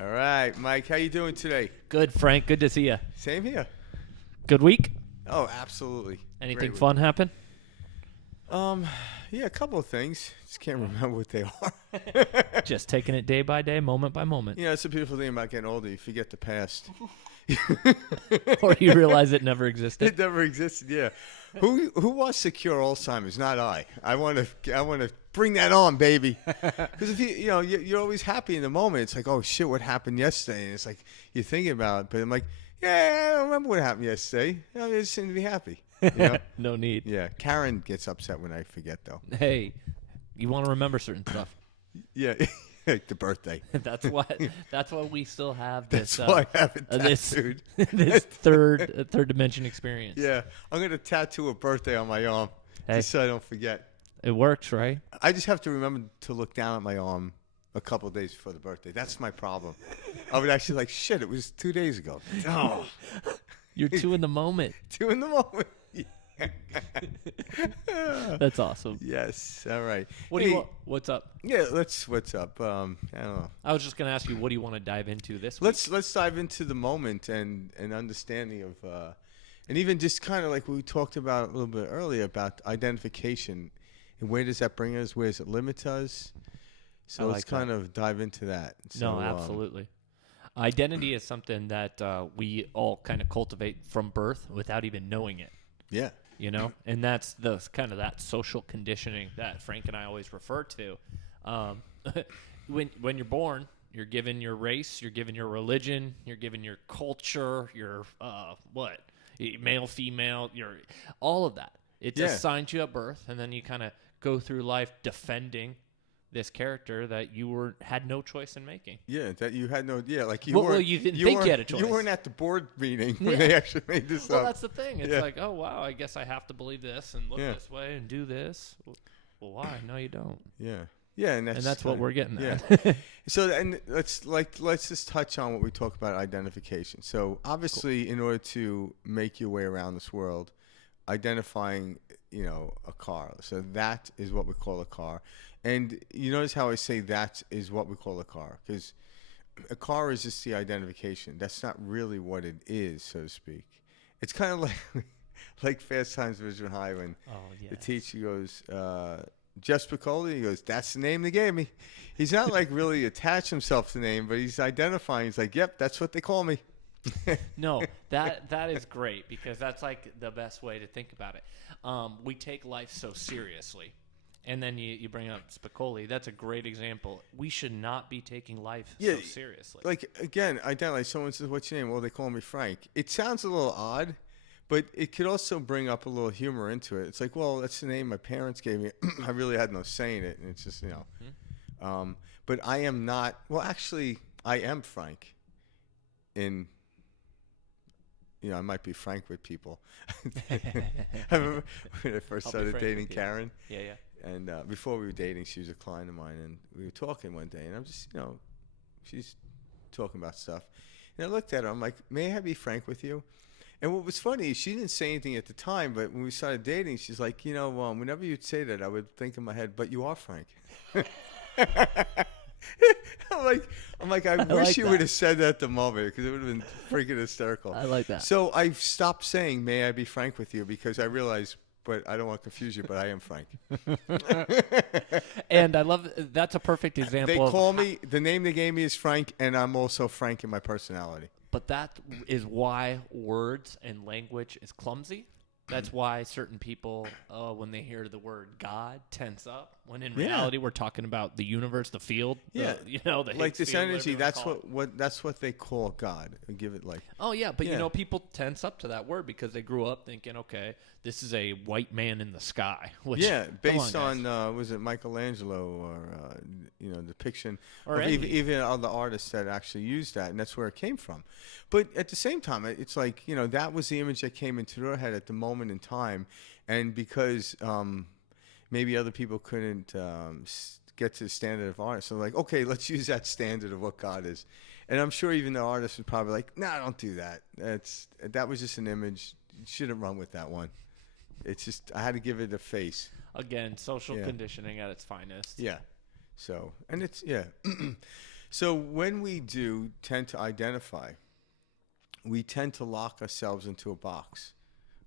All right, Mike, how you doing today? Good, Frank. Good to see you. Same here. Good week? Oh, absolutely. Anything Great fun happen? week. Yeah, a couple of things. Just can't remember what they are. Just taking it day by day, moment by moment. You know, it's a beautiful thing about getting older. You forget the past. Or you realize it never existed. It never existed. Yeah. Who wants to cure Alzheimer's? Not I. I want to bring that on, baby. Because if you're always happy in the moment. It's like, oh shit, what happened yesterday? And it's like you're thinking about it, but I'm like, yeah, I don't remember what happened yesterday. I just seem to be happy. You know? No need. Yeah. Karen gets upset when I forget, though. Hey, you want to remember certain stuff. Yeah. Like the birthday. That's why we still have this. That's why I have it this tattooed. this third dimension experience. Yeah, I'm gonna tattoo a birthday on my arm just so I don't forget. It works, right? I just have to remember to look down at my arm a couple of days before the birthday. That's my problem. I would actually like, shit, it was 2 days ago. Oh, You're two in the moment. 2 in the moment. That's awesome. Yes. All right. What do you want? What's up? Yeah. What's up? I don't know. I was just gonna ask you, what do you want to dive into this week? Let's dive into the moment and understanding of, and even just kind of like we talked about a little bit earlier about identification, and where does that bring us? Where does it limit us? So let's kind of dive into that. So, No, absolutely. Identity is something that we all kind of cultivate from birth without even knowing it. Yeah. You know, and that's the kind of that social conditioning that Frank and I always refer to. When you're born, you're given your race, you're given your religion, you're given your culture, your male, female, your all of that. It's assigned you at birth, and then you kind of go through life defending this character that you had no choice in making. Yeah, that you had no. Yeah, like you didn't think you had a choice. You weren't at the board meeting when they actually made this Well, up. that's the thing. It's like, oh wow, I guess I have to believe this and look this way and do this. Well, why? No, you don't. Yeah, yeah, and that's what we're getting at. Yeah. So, and let's just touch on what we talk about identification. So, obviously, in order to make your way around this world, identifying, a car. So that is what we call a car. And you notice how I say that is what we call a car, because a car is just the identification. That's not really what it is, so to speak. It's kind of like Fast Times at Ridgemont High when the teacher goes, Jeff Spicoli, he goes, that's the name they gave me. He's not like really attached himself to the name, but he's identifying. He's like, yep, that's what they call me. No, that is great, because that's like the best way to think about it. We take life so seriously. And then you bring up Spicoli. That's a great example. We should not be taking life so seriously. Like, again, identify. Someone says, what's your name? Well, they call me Frank. It sounds a little odd, but it could also bring up a little humor into it. It's like, well, that's the name my parents gave me. I really had no say in it. And it's just, but I am not. Well, actually, I am Frank in... I might be frank with people. I remember when I first started dating Karen. Yeah. And before we were dating, she was a client of mine, and we were talking one day, and I'm just, she's talking about stuff. And I looked at her, I'm like, may I be frank with you? And what was funny is she didn't say anything at the time, but when we started dating, she's like, whenever you'd say that, I would think in my head, but you are Frank. I'm like, I wish you would have said that at the moment, because it would have been freaking hysterical. I like that. So I stopped saying, may I be frank with you, because I realized, but I don't want to confuse you, but I am Frank. And I love, that's a perfect example. They call me, the name they gave me is Frank, and I'm also Frank in my personality. But that is why words and language is clumsy. That's why certain people, when they hear the word God, tense up. When in reality, we're talking about the universe, the field. Yeah, the like Higgs this field, energy. that's That's what they call God. Give it like. Oh yeah, but people tense up to that word because they grew up thinking, okay, this is a white man in the sky. Which, based on was it Michelangelo or depiction or of even other artists that actually used that, and that's where it came from. But at the same time, it's like that was the image that came into their head at the moment in time, and because maybe other people couldn't get to the standard of art, so like, okay, let's use that standard of what God is. And I'm sure even the artist was probably like, nah, don't do that. That was just an image. You shouldn't run with that one. It's just, I had to give it a face. Again, social conditioning at its finest. Yeah. So, and it's, So when we do tend to identify, we tend to lock ourselves into a box,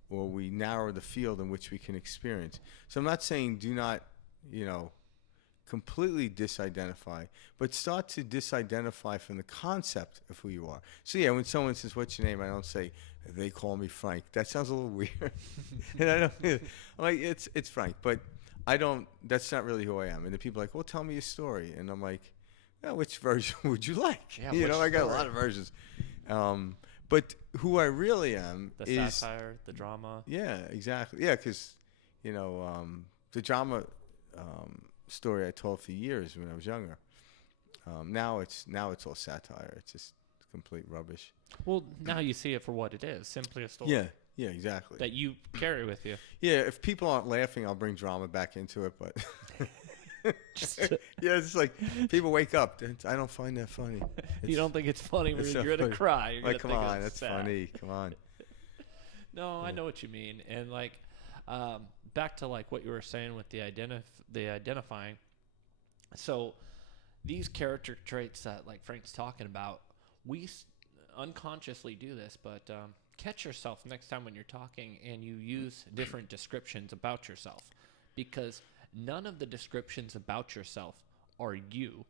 or we narrow the field in which we can experience. So I'm not saying do not, you know, completely disidentify, but start to disidentify from the concept of who you are. So yeah, when someone says, "What's your name?" I don't say, "They call me Frank." That sounds a little weird, and I don't. I'm like, it's Frank, but I don't. That's not really who I am. And the people are like, "Well, tell me your story," and I'm like, "Yeah, which version would you like?" Yeah, you which know, I got a story? lot of versions. But who I really am The is satire, the drama. yeah, exactly. Yeah, because the drama story I told for years when I was younger. Now it's all satire. It's just complete rubbish. Well, now you see it for what it is, simply a story Yeah, yeah, exactly. that you carry with you. Yeah, if people aren't laughing, I'll bring drama back into it. But Just yeah, it's like people wake up. I don't find that funny. you don't think it's funny when it's so you're gonna funny. cry. You're Like, gonna come think on, it's that's sad. funny. Come on. No, I know what you mean. And like, back to like what you were saying with the identifying. So these character traits that like Frank's talking about, we unconsciously do this, but catch yourself next time when you're talking and you use different descriptions about yourself, because none of the descriptions about yourself are you.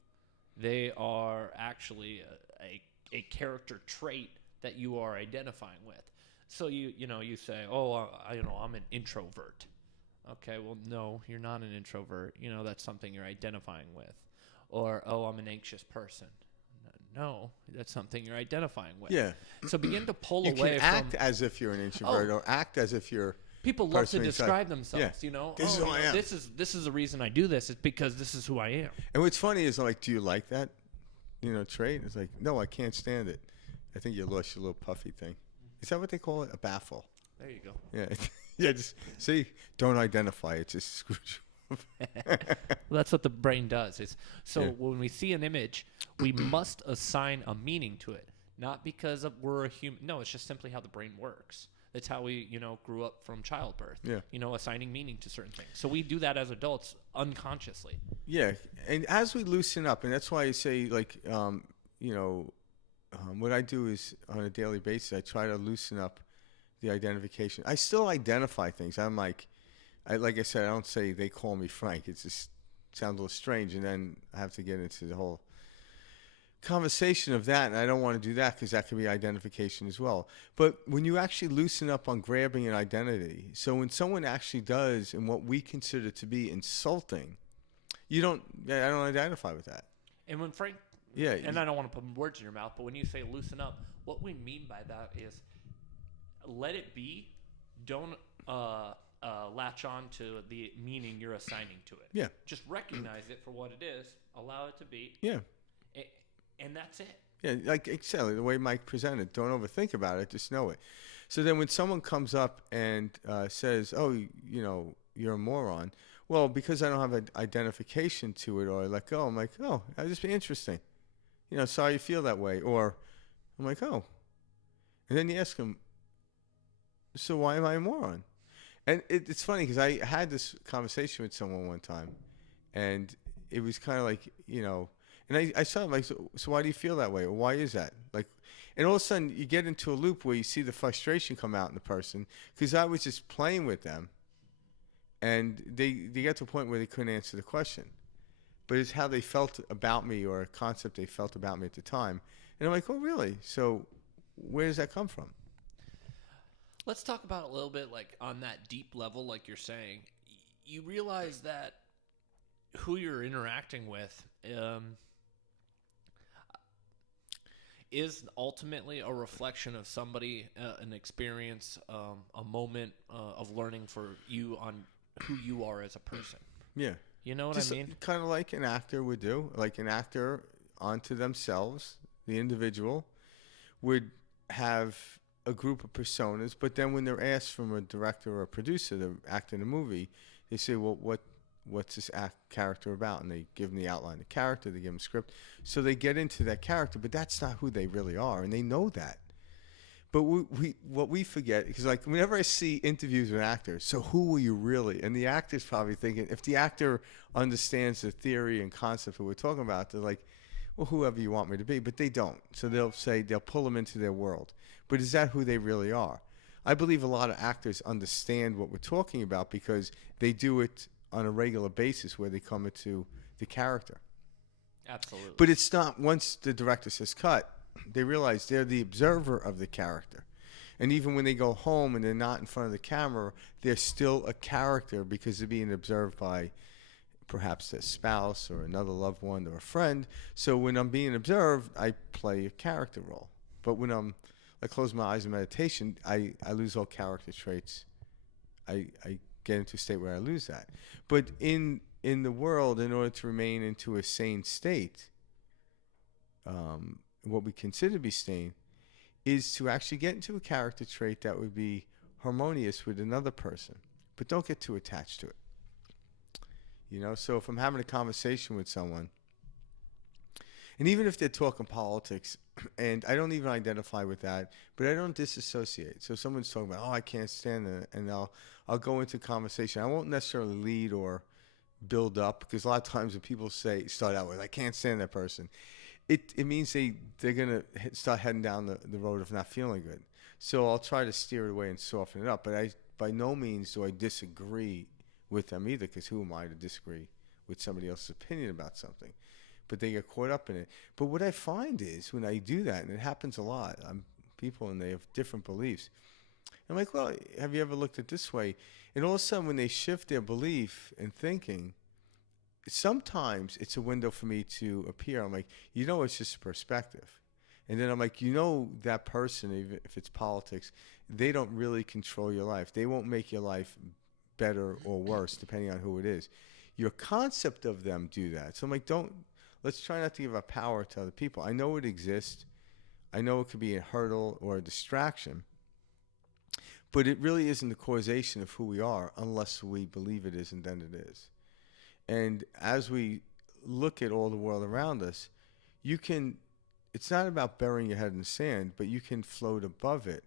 They are actually a character trait that you are identifying with. So you say, oh, I'm an introvert. Okay, well, no, you're not an introvert. That's something you're identifying with. Or, oh, I'm an anxious person. No, that's something you're identifying with. Yeah. So begin to pull You away can act from. as if you're an introvert, or act as if you're. People love to person inside. describe themselves. Yeah. This is who I am. This is the reason I do this. It's because this is who I am. And what's funny is like, do you like that, trait? It's like, no, I can't stand it. I think you lost your little puffy thing. Is that what they call it? A baffle. There you go. Yeah. Yeah. Just see. Don't identify. It just screws you. Well, that's what the brain does. Yeah. When we see an image, we must assign a meaning to it, not because we're a human. No, it's just simply how the brain works. That's how we, grew up from childbirth. Yeah. Assigning meaning to certain things. So we do that as adults unconsciously. Yeah. And as we loosen up, and that's why I say, like, what I do is on a daily basis, I try to loosen up the identification. I still identify things. I'm like I said, I don't say they call me Frank. It just sounds a little strange, and then I have to get into the whole conversation of that, and I don't want to do that because that could be identification as well. But when you actually loosen up on grabbing an identity, so when someone actually does in what we consider to be insulting, I don't identify with that. And when Frank, Yeah. and I don't want to put words in your mouth, but when you say loosen up, what we mean by that is let it be. Don't latch on to the meaning you're assigning to it. Yeah. Just recognize it for what it is. Allow it to be. Yeah. And that's it. Yeah, like exactly the way Mike presented. Don't overthink about it. Just know it. So then when someone comes up and says, oh, you're a moron. Well, because I don't have an identification to it, or I let go, I'm like, oh, that'd just be interesting. Sorry you feel that way. Or I'm like, oh. And then you ask them, so why am I a moron? And it's funny because I had this conversation with someone one time, and it was kind of like, and I saw him like, so why do you feel that way? Or why is that? Like, and all of a sudden you get into a loop where you see the frustration come out in the person because I was just playing with them, and they got to a point where they couldn't answer the question. But it's how they felt about me, or a concept they felt about me at the time. And I'm like, oh, really? So where does that come from? Let's talk about it a little bit, like on that deep level, like you're saying. You realize that who you're interacting with is ultimately a reflection of somebody, an experience, a moment of learning for you on who you are as a person. Yeah. You know what Just I mean? kind of like an actor would do. Like an actor onto themselves, the individual, would have a group of personas, but then when they're asked from a director or a producer to act in a movie, they say, well, what's this character about? And they give them the outline of the character, they give them a script. So they get into that character, but that's not who they really are, and they know that. But what we forget, because like whenever I see interviews with actors, so who are you really? And the actor's probably thinking, if the actor understands the theory and concept that we're talking about, they're like, well, whoever you want me to be, but they don't. So they'll pull them into their world. But is that who they really are? I believe a lot of actors understand what we're talking about because they do it on a regular basis where they come into the character. Absolutely. But it's not, once the director says cut, they realize they're the observer of the character. And even when they go home and they're not in front of the camera, they're still a character because they're being observed by perhaps their spouse or another loved one or a friend. So when I'm being observed, I play a character role. But when I close my eyes in meditation, I lose all character traits. I get into a state where I lose that. But in the world, in order to remain into a sane state, what we consider to be sane is to actually get into a character trait that would be harmonious with another person, but don't get too attached to it. So if I'm having a conversation with someone, and even if they're talking politics, and I don't even identify with that, but I don't disassociate. So if someone's talking about, oh, I can't stand it, and I'll go into conversation. I won't necessarily lead or build up, because a lot of times when people start out with, I can't stand that person, it means they're going to start heading down the road of not feeling good. So I'll try to steer it away and soften it up. But by no means do I disagree with them either, because who am I to disagree with somebody else's opinion about something? But they get caught up in it. But what I find is when I do that, and it happens a lot, people and they have different beliefs. I'm like, well, have you ever looked at it this way? And all of a sudden when they shift their belief and thinking, sometimes it's a window for me to appear. I'm like, it's just a perspective. And then I'm like, that person, even if it's politics, they don't really control your life. They won't make your life better or worse, depending on who it is. Your concept of them do that. So I'm like, let's try not to give our power to other people. I know it exists. I know it could be a hurdle or a distraction. But it really isn't the causation of who we are unless we believe it is, and then it is. And as we look at all the world around us, it's not about burying your head in the sand, but you can float above it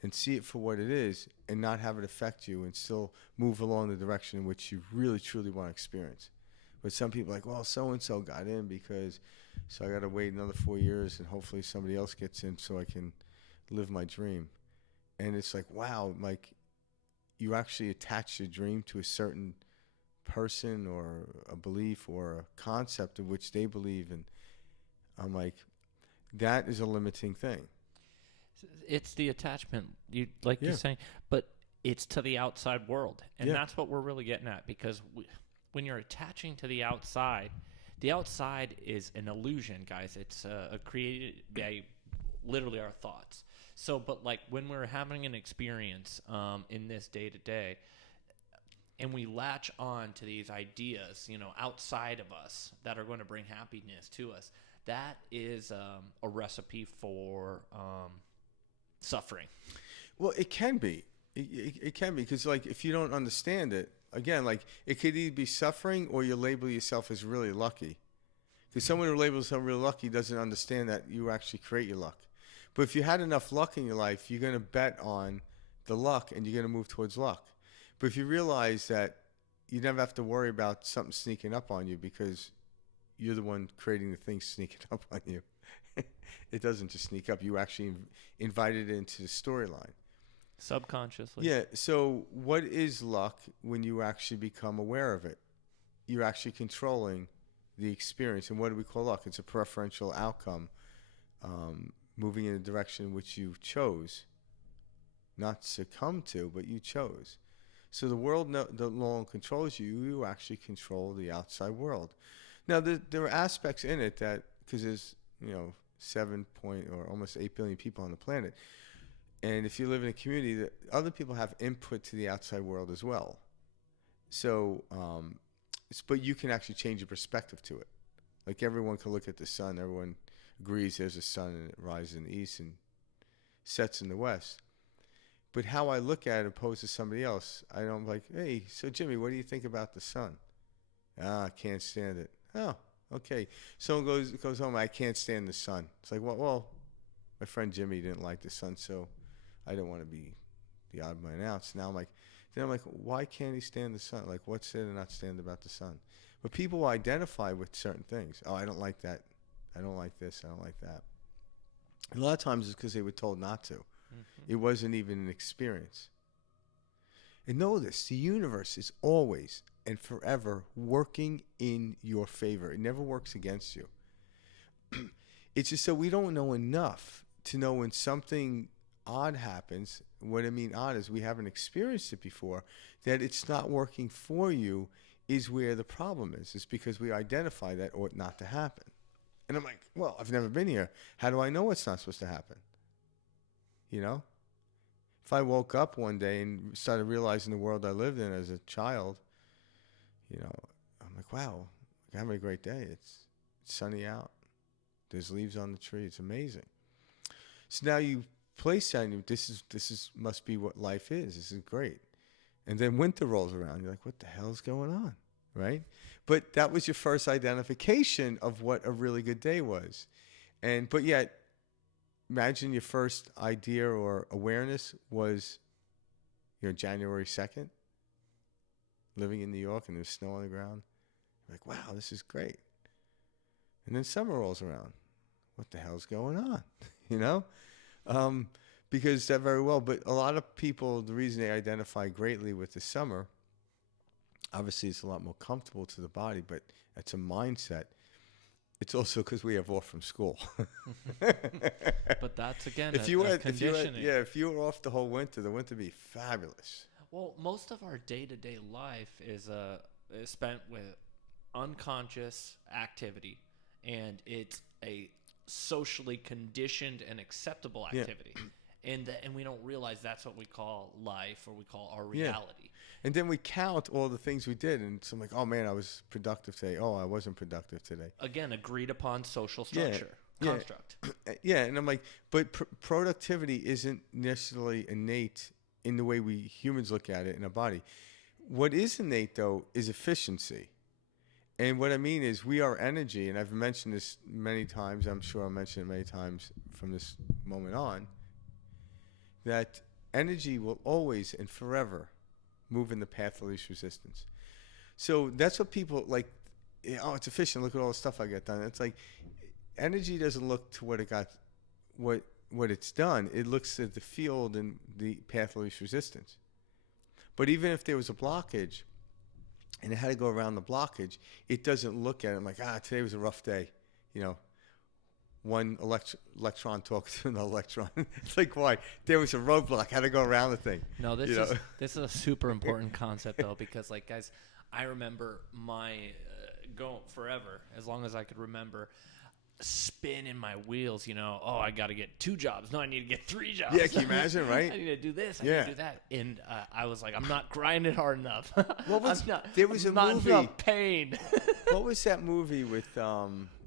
and see it for what it is and not have it affect you and still move along the direction in which you really, truly want to experience. But some people are like, well, so-and-so got in so I got to wait another 4 years and hopefully somebody else gets in so I can live my dream. And it's like, wow, like you actually attach your dream to a certain person or a belief or a concept of which they believe in. I'm like, that is a limiting thing. It's the attachment, you're saying, but it's to the outside world. And that's what we're really getting at, because when you're attaching to the outside is an illusion, guys. It's created by literally our thoughts. So, but like when we're having an experience in this day-to-day, and we latch on to these ideas, outside of us that are going to bring happiness to us, that is a recipe for suffering. Well, it can be. It can be, because like if you don't understand it, again, like it could either be suffering or you label yourself as really lucky. Because someone who labels themselves really lucky doesn't understand that you actually create your luck. But if you had enough luck in your life, you're going to bet on the luck and you're going to move towards luck. But if you realize that you never have to worry about something sneaking up on you because you're the one creating the thing sneaking up on you, it doesn't just sneak up. You actually invited it into the storyline. Subconsciously. Yeah. So what is luck when you actually become aware of it? You're actually controlling the experience. And what do we call luck? It's a preferential outcome, moving in a direction which you chose, not succumb to, but you chose. So the world no longer controls you. You actually control the outside world. Now, there are aspects in it that, because there's, 7 point or almost 8 billion people on the planet. And if you live in a community, that other people have input to the outside world as well. So, but you can actually change your perspective to it. Like everyone can look at the sun. Everyone agrees there's a sun and it rises in the east and sets in the west. But how I look at it opposed to somebody else, I don't like, hey, so Jimmy, what do you think about the sun? I can't stand it. Oh, okay. Someone goes home, I can't stand the sun. It's like, well, my friend Jimmy didn't like the sun, so I didn't want to be the odd man out. So now I'm like, why can't he stand the sun? Like, what's there to not stand about the sun? But people identify with certain things. Oh, I don't like that. I don't like this. I don't like that. And a lot of times it's because they were told not to. It wasn't even an experience. And know this, the universe is always and forever working in your favor. It never works against you. It's just that we don't know enough to know when something odd happens. What I mean odd is we haven't experienced it before, that it's not working for you is where the problem is. It's because we identify that ought not to happen. And I'm like, well, I've never been here. How do I know it's not supposed to happen? You know? If I woke up one day and started realizing the world I lived in as a child, you know, I'm like, wow, I'm having a great day. It's sunny out. There's leaves on the tree. It's amazing. So now you place that and this is must be what life is. This is great. And then winter rolls around. You're like, what the hell's going on? Right? But that was your first identification of what a really good day was. But yet, imagine your first idea or awareness was, January 2nd, living in New York and there's snow on the ground. You're like, wow, this is great. And then summer rolls around. What the hell's going on? Because that very well, but a lot of people, the reason they identify greatly with the summer, obviously it's a lot more comfortable to the body, but it's a mindset. It's also because we have off from school. But that's, again, if you were off the whole winter, the winter would be fabulous. Well, most of our day-to-day life is spent with unconscious activity, and it's a socially conditioned and acceptable activity. Yeah. And we don't realize that's what we call life, or we call our reality. Yeah. And then we count all the things we did, and so I'm like, oh man, I was productive today. Oh, I wasn't productive today. Again, agreed upon social structure, construct. Yeah, and I'm like, but productivity isn't necessarily innate in the way we humans look at it in our body. What is innate, though, is efficiency. And what I mean is we are energy, and I've mentioned this many times. I'm sure I'll mention it many times from this moment on, that energy will always and forever move in the path of least resistance. So that's what people like, oh, it's efficient. Look at all the stuff I got done. It's like energy doesn't look to what it got, what it's done. It looks at the field and the path of least resistance. But even if there was a blockage and it had to go around the blockage, it doesn't look at it like, today was a rough day. One electron talks to another electron. It's like, why? There was a roadblock. How to go around the thing? No, this is a super important concept, though, because, like, guys, I remember my going forever, as long as I could remember, spinning my wheels. Oh, I got to get 2 jobs. No, I need to get 3 jobs. Yeah, can you imagine, right? I need to do this. I need to do that. And I was like, I'm not grinding hard enough. There was a movie. Enough pain. What was that movie with?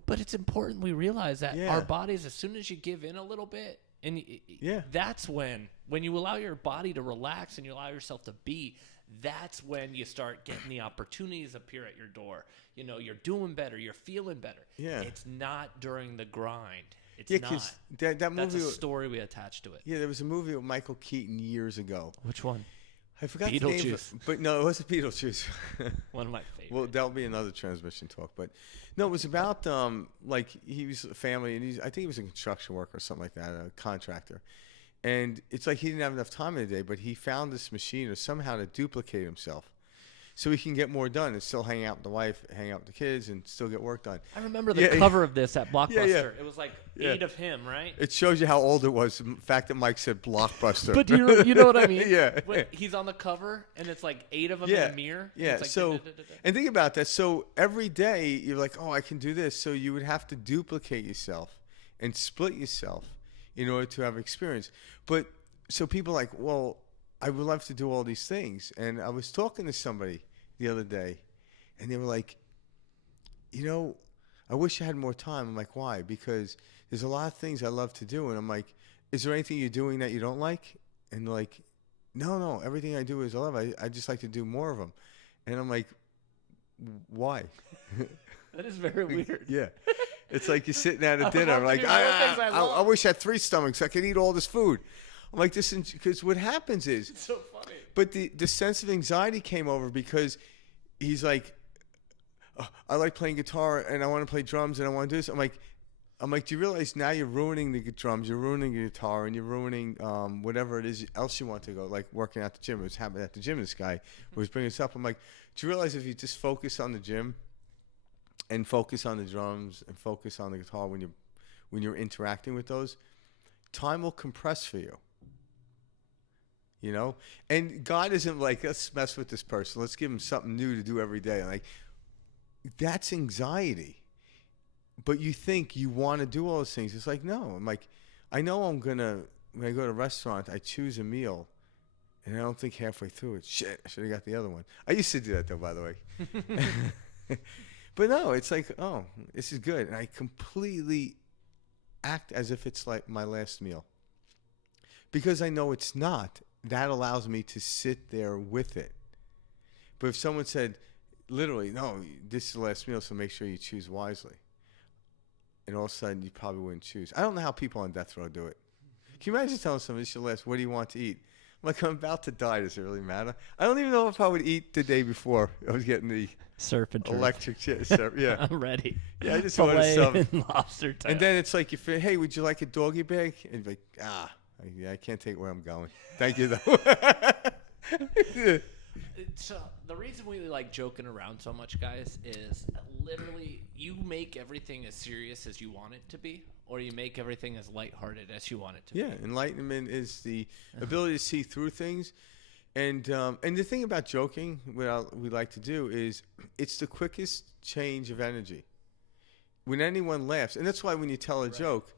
But it's important we realize that our bodies, as soon as you give in a little bit, and that's when you allow your body to relax and you allow yourself to be, that's when you start getting the opportunities appear at your door. You're doing better. You're feeling better. Yeah. It's not during the grind. It's not. That movie, that's a story we attach to it. Yeah, there was a movie with Michael Keaton years ago. Which one? I forgot the name of it, but no, it wasn't Beetlejuice. One of my favorites. Well, that'll be another transmission talk, but no, it was about like he was a family, and I think he was a construction worker or something like that, a contractor, and it's like he didn't have enough time in the day, but he found this machine or somehow to duplicate himself, so he can get more done and still hang out with the wife, hang out with the kids, and still get work done. I remember the cover of this at Blockbuster. Yeah. It was like 8 of him, right? It shows you how old it was. The fact that Mike said Blockbuster. But you know what I mean? Yeah. When he's on the cover, and it's like 8 of them in a mirror. Yeah. Like so, and think about that. So every day you're like, oh, I can do this. So you would have to duplicate yourself and split yourself in order to have experience. But so people are like, well, I would love to do all these things. And I was talking to somebody the other day, and they were like, I wish I had more time. I'm like, why? Because there's a lot of things I love to do. And I'm like, is there anything you're doing that you don't like? And they're like, no, everything I do is I love. I just like to do more of them. And I'm like, why? That is very weird. Yeah. It's like you're sitting at a dinner. Like, I wish I had 3 stomachs. I could eat all this food. I'm like, this, because what happens is, it's so funny. But the sense of anxiety came over because he's like, I like playing guitar and I want to play drums and I want to do this. I'm like, do you realize now you're ruining the drums, you're ruining the guitar, and you're ruining whatever it is else you want to go, like working at the gym. It was happening at the gym. This guy was bringing this up. I'm like, do you realize if you just focus on the gym and focus on the drums and focus on the guitar when you're interacting with those, time will compress for you. You know? And God isn't like, let's mess with this person. Let's give him something new to do every day. Like, that's anxiety. But you think you want to do all those things. It's like, no. I'm like, I know when I go to a restaurant, I choose a meal, and I don't think halfway through it, shit, I should have got the other one. I used to do that, though, by the way. But no, it's like, oh, this is good. And I completely act as if it's like my last meal. Because I know it's not. That allows me to sit there with it. But if someone said, literally, no, this is the last meal, so make sure you choose wisely. And all of a sudden, you probably wouldn't choose. I don't know how people on death row do it. Can you imagine telling somebody, this is your last, what do you want to eat? I'm like, I'm about to die. Does it really matter? I don't even know if I would eat the day before I was getting the surf and turf. Electric chair. Surf, yeah. I'm ready. Yeah, I just Filet wanted some. and lobster tail. And then it's like, hey, would you like a doggy bag? And you're like, I can't take where I'm going. Thank you, though. So the reason we like joking around so much, guys, is literally you make everything as serious as you want it to be, or you make everything as lighthearted as you want it to be. Yeah, enlightenment is the ability to see through things. And the thing about joking, what we like to do is it's the quickest change of energy. When anyone laughs, and that's why when you tell a joke,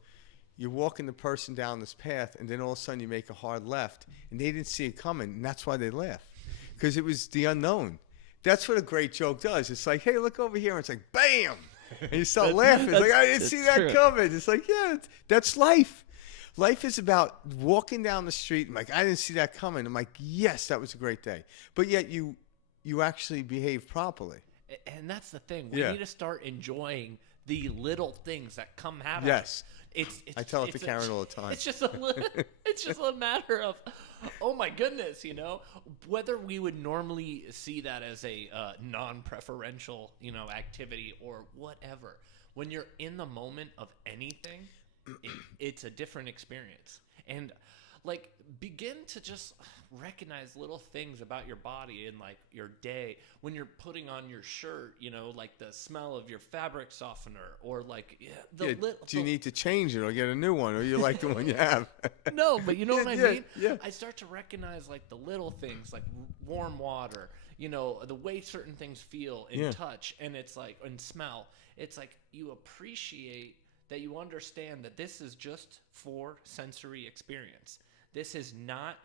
you're walking the person down this path, and then all of a sudden you make a hard left, and they didn't see it coming, and that's why they laugh. Because it was the unknown. That's what a great joke does. It's like, hey, look over here. And it's like, bam. And you start laughing. It's like, I didn't see that coming. It's like, yeah, that's life. Life is about walking down the street. I'm like, I didn't see that coming. I'm like, yes, that was a great day. But yet you actually behave properly. And that's the thing. We need to start enjoying the little things that come at us. Yes. I tell it to Karen all the time. It's just a matter of, oh my goodness, you know, whether we would normally see that as a non-preferential, you know, activity or whatever. When you're in the moment of anything, it's a different experience. And like, begin to just recognize little things about your body and like your day when you're putting on your shirt, you know, like the smell of your fabric softener, or like do you need to change it or get a new one, or you like the one you have? No, but you know what I mean? Yeah. I start to recognize like the little things, like warm water, you know, the way certain things feel in touch, and it's like, and smell. It's like you appreciate that, you understand that this is just for sensory experience. This is not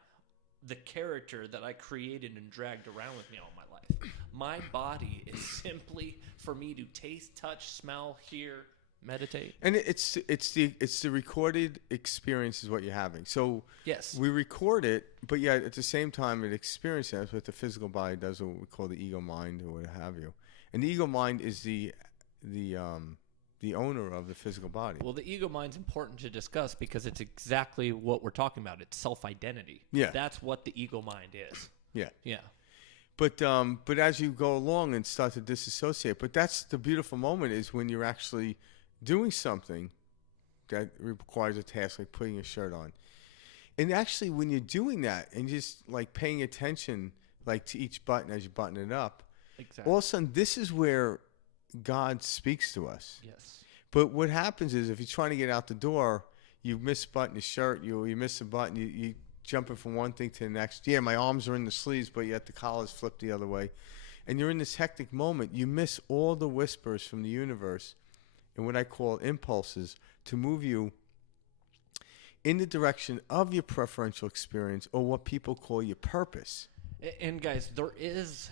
the character that I created and dragged around with me all my life. My body is simply for me to taste, touch, smell, hear, meditate. And it's the recorded experience is what you're having. So yes, we record it, but yet at the same time it experiences. That's what the physical body does, what we call the ego mind or what have you. And the ego mind is the owner of the physical body. Well, the ego mind's important to discuss because it's exactly what we're talking about. It's self-identity. Yeah. That's what the ego mind is. Yeah. Yeah. But as you go along and start to disassociate, but that's the beautiful moment, is when you're actually doing something that requires a task, like putting your shirt on. And actually when you're doing that and just like paying attention like to each button as you button it up, exactly. All of a sudden this is where God speaks to us. Yes. But what happens is if you're trying to get out the door, you misbutton your shirt, you miss a button, you jumping from one thing to the next. Yeah, my arms are in the sleeves, but yet the collar's flipped the other way. And you're in this hectic moment. You miss all the whispers from the universe and what I call impulses to move you in the direction of your preferential experience, or what people call your purpose. And guys, there is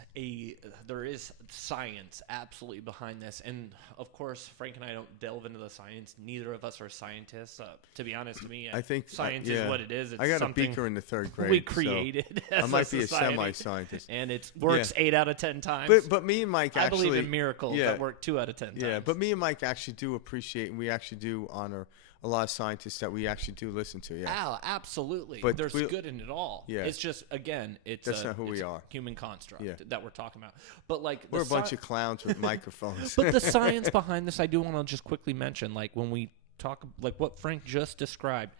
science absolutely behind this, and of course, Frank and I don't delve into the science. Neither of us are scientists. To be honest, to me, I think science is what it is. It's I got a beaker in the third grade. We created. So as I might be a semi-scientist, and it works 8 out of 10 times. But me and Mike actually, I believe in miracles that work 2 out of 10 times. Yeah, but me and Mike actually do appreciate, and we actually do honor a lot of scientists that we actually do listen to. Yeah, Absolutely. But There's we- good in it all. Yeah. It's just, again, That's not who we it's a are. human construct Yeah. that we're talking about. But like we're a bunch of clowns with microphones. But the science behind this, I do want to just quickly mention, like when we talk, like what Frank just described,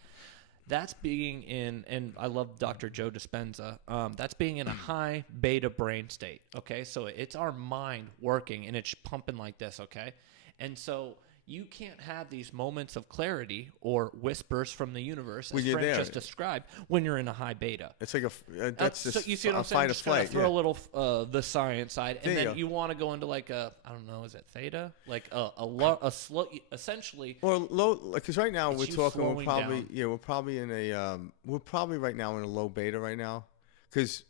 that's being in, and I love Dr. Joe Dispenza, that's being in a high beta brain state, okay? So it's our mind working, and it's pumping like this, okay? And so you can't have these moments of clarity or whispers from the universe, When as you're Frank there. just described, when you're in a high beta. It's like that's So just you see what a I'm saying? fight or Just kind flight. of throw Yeah. a little the science side, and There you then go. you want to go into like a, I don't know, is it theta? Like a slow, essentially. Or low, because right now It's we're you talking. We're slowing probably down. we're probably in a we're probably right now in a low beta right now, because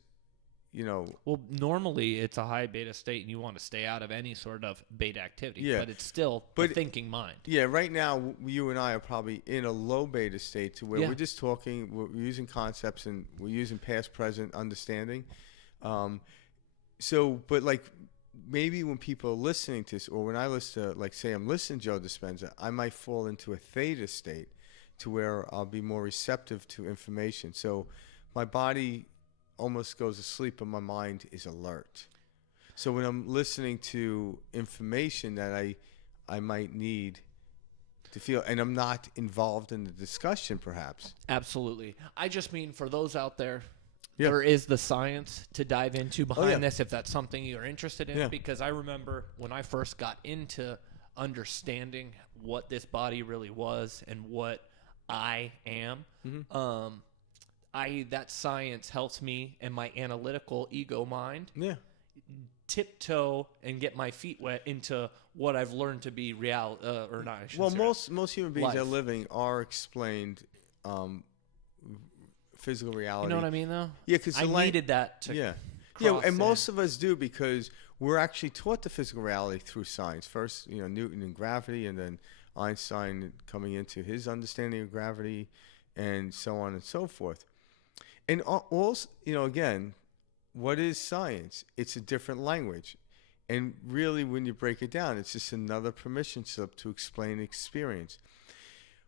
Well, normally it's a high beta state, and you want to stay out of any sort of beta activity. Yeah. But it's still But- the thinking mind. yeah, right now you and I are probably in a low beta state to where Yeah. we're just talking, we're using concepts and we're using past, present understanding. But like maybe when people are listening to this, or when I listen to, like, say I'm listening to Joe Dispenza, I might fall into a theta state to where I'll be more receptive to information. So my body almost goes to sleep, but my mind is alert. So when I'm listening to information that I might need to feel, and I'm not involved in the discussion, perhaps. Absolutely. I just mean for those out there, Yeah. there is the science to dive into behind yeah. this if that's something you're interested in. Yeah. Because I remember when I first got into understanding what this body really was and what I am, that science helps me and my analytical ego mind Yeah. tiptoe and get my feet wet into what I've learned to be real or not. I shouldn't Well, say most human beings that are Life. living are explained physical reality. you know what I mean, though. Yeah, because I needed that to yeah, cross and most in. of us do, because we're actually taught the physical reality through science. First, Newton and gravity, and then Einstein coming into his understanding of gravity, and so on and so forth. And also, again, what is science? It's a different language. And really, when you break it down, it's just another permission slip to explain experience.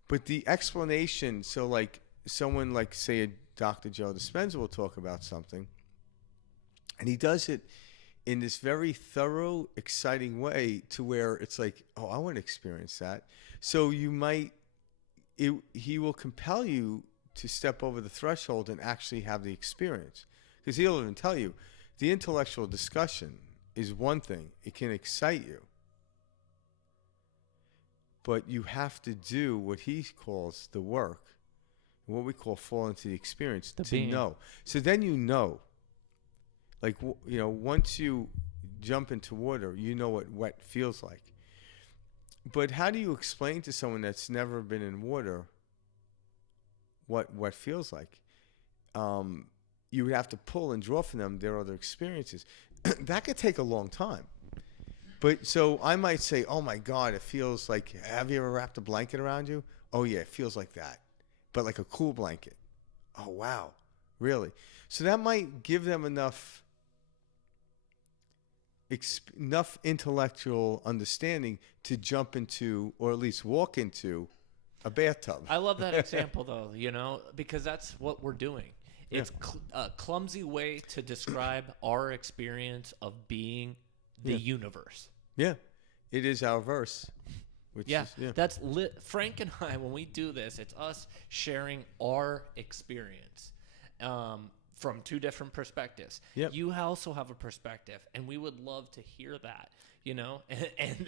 But the explanation, so like someone like, say, a Dr. Joe Dispenza will talk about something, and he does it in this very thorough, exciting way to where it's like, oh, I want to experience that. So he will compel you to step over the threshold and actually have the experience. Because he'll even tell you, the intellectual discussion is one thing. It can excite you. But you have to do what he calls the work, what we call fall into the experience, The to being. know. So then like, once you jump into water, you know what wet feels like. But how do you explain to someone that's never been in water what wet feels like? You would have to pull and draw from them their other experiences. That could take a long time. But so I might say, oh my God, it feels like, have you ever wrapped a blanket around you? Oh yeah, it feels like that. But like a cool blanket. Oh wow, really? So that might give them enough intellectual understanding to jump into, or at least walk into, a bathtub. I love that example, though, because that's what we're doing. It's a clumsy way to describe our experience of being the universe. Yeah, it is our verse. Which Yeah, is, that's Frank and I, when we do this, it's us sharing our experience from two different perspectives. Yep. You also have a perspective, and we would love to hear that. And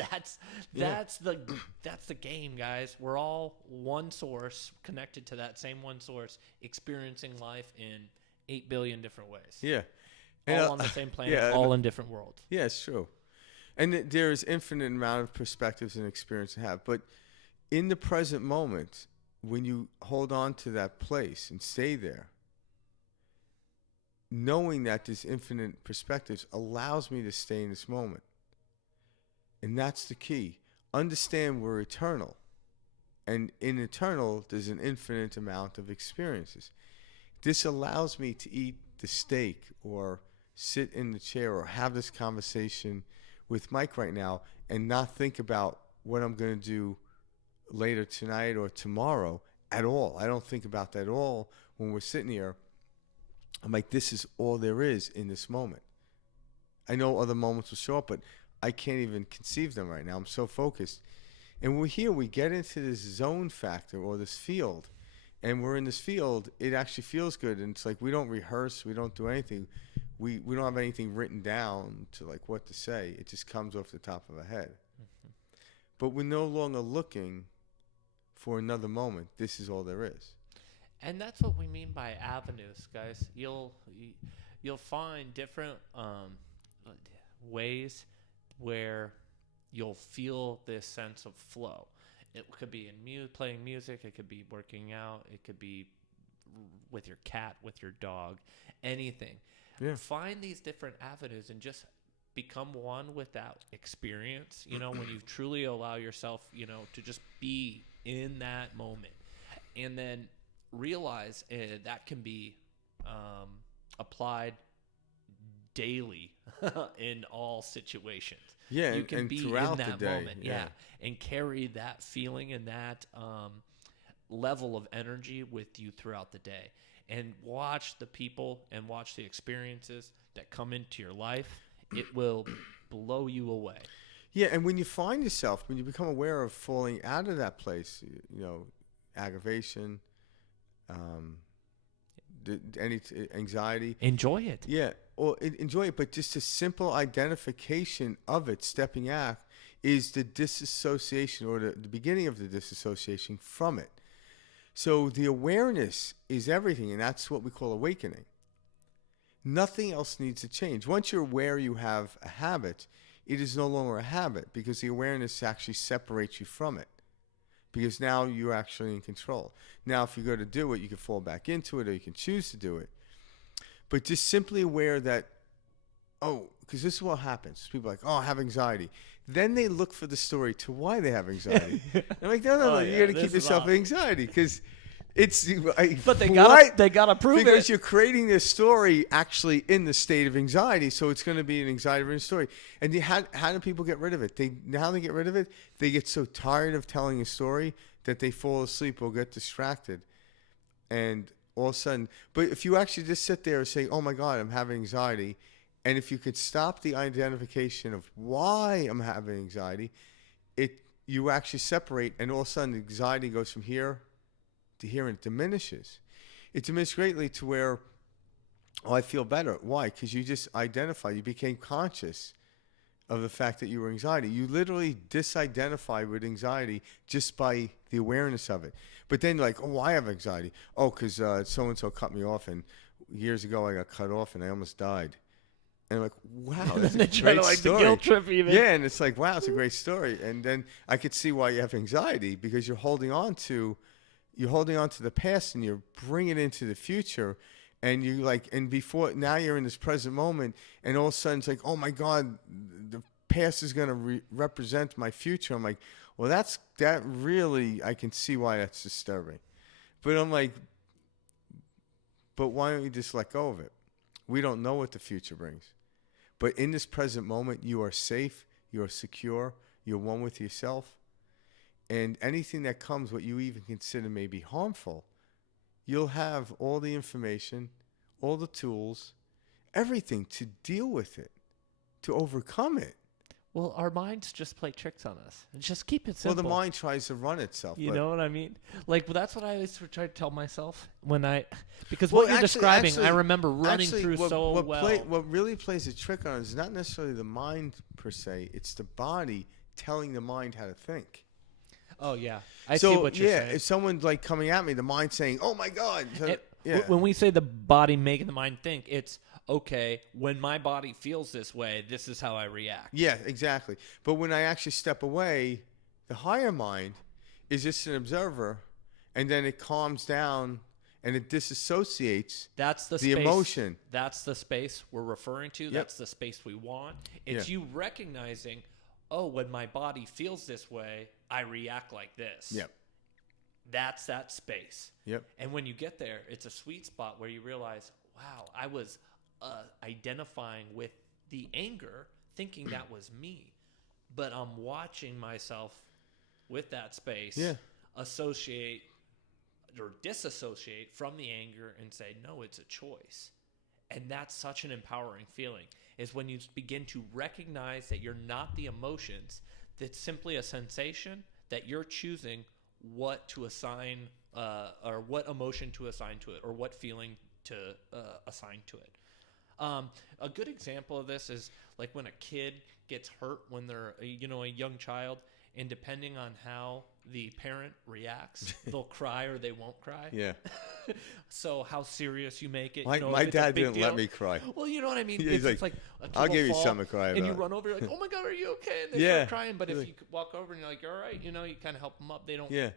that's the game, guys. We're all one source, connected to that same one source, experiencing life in 8 billion different ways. Yeah. All on the same planet, yeah, all in different worlds. Yeah, it's true. And there's infinite amount of perspectives and experience to have. But in the present moment, when you hold on to that place and stay there, knowing that there's infinite perspectives allows me to stay in this moment. And that's the key. Understand we're eternal. And in eternal, there's an infinite amount of experiences. This allows me to eat the steak or sit in the chair or have this conversation with Mike right now and not think about what I'm going to do later tonight or tomorrow at all. I don't think about that at all when we're sitting here. I'm like, this is all there is in this moment. I know other moments will show up, but I can't even conceive them right now. I'm so focused. And when we're here, we get into this zone factor or this field. And we're in this field, it actually feels good. And it's like we don't rehearse, we don't do anything. We don't have anything written down to like what to say. It just comes off the top of our head. Mm-hmm. But we're no longer looking for another moment. This is all there is. And that's what we mean by avenues, guys. You'll find different ways where you'll feel this sense of flow. It could be in playing music. It could be working out. It could be with your cat, with your dog, anything. Yeah. Find these different avenues and just become one with that experience. You know, when you truly allow yourself, you know, to just be in that moment, and then realize that can be applied daily in all situations. Yeah, You can and be throughout in that the day, moment, yeah. and carry that feeling and that level of energy with you throughout the day. And watch the people and watch the experiences that come into your life. It will blow you away. Yeah, and when you find yourself, when you become aware of falling out of that place, you know, aggravation, any anxiety. Enjoy it. Yeah, or enjoy it, but just a simple identification of it, stepping out, is the disassociation or the beginning of the disassociation from it. So the awareness is everything, and that's what we call awakening. Nothing else needs to change. Once you're aware you have a habit, it is no longer a habit because the awareness actually separates you from it. Because now you're actually in control. Now, if you go to do it, you can fall back into it or you can choose to do it. But just simply aware that, because this is what happens. People are like, I have anxiety. Then they look for the story to why they have anxiety. I'm like, no, you got to keep yourself in anxiety because it's. But they gotta prove it because you're creating this story actually in the state of anxiety, so it's going to be an anxiety-ridden story. And how do people get rid of it? How they get rid of it? They get so tired of telling a story that they fall asleep or get distracted, and all of a sudden. But if you actually just sit there and say, "Oh my God, I'm having anxiety," and if you could stop the identification of why I'm having anxiety, you actually separate, and all of a sudden the anxiety goes from here to here and it diminishes. It diminished greatly to where, I feel better. Why? Because you just identified, you became conscious of the fact that you were anxiety. You literally disidentified with anxiety just by the awareness of it. But then you're like, I have anxiety. Because so-and-so cut me off, and years ago I got cut off and I almost died. And I'm like, wow, that's a great story. The guilt trip even. Yeah, and it's like, wow, it's a great story. And then I could see why you have anxiety, because you're holding on to the past and you're bringing it into the future, and now you're in this present moment, and all of a sudden it's like, oh my God, the past is going to represent my future. I'm like, well, that really, I can see why that's disturbing. But I'm like, but why don't you just let go of it? We don't know what the future brings. But in this present moment, you are safe, you are secure, you're one with yourself. And anything that comes, what you even consider may be harmful, you'll have all the information, all the tools, everything to deal with it, to overcome it. Well, our minds just play tricks on us. Just keep it simple. Well, the mind tries to run itself. You know what I mean? Like, that's what I always try to tell myself because Well, what you're describing, actually, I remember running through so well. What really plays a trick on it is not necessarily the mind per se. It's the body telling the mind how to think. Oh, yeah. I see what you're saying. If someone's like coming at me, the mind saying, oh my God. When we say the body making the mind think, it's, okay, when my body feels this way, this is how I react. Yeah, exactly. But when I actually step away, the higher mind is just an observer, and then it calms down and it disassociates the emotion. That's the space we're referring to. Yep. That's the space we want. It's you recognizing, when my body feels this way, I react like this. Yep. That's that space. Yep. And when you get there, it's a sweet spot where you realize, wow, I was identifying with the anger, thinking that was me, but I'm watching myself with that space, Yeah. associate or disassociate from the anger and say, no, it's a choice. And that's such an empowering feeling, is when you begin to recognize that you're not the emotions, that's simply a sensation, that you're choosing what to assign or what emotion to assign to it, or what feeling to assign to it. A good example of this is like when a kid gets hurt when they're a young child, and depending on how the parent reacts, they'll cry or they won't cry. Yeah. So how serious you make it. My, if my it's a dad big didn't deal. let me cry. Well, you know what I mean. Yeah, If he's it's like a kid I'll give will you fall, something to cry and you about. run over, you're like, oh my God, are you okay? And they Yeah. start crying. But if Really. you walk over and you're like, all right, you kind of help them up. They don't. Yeah.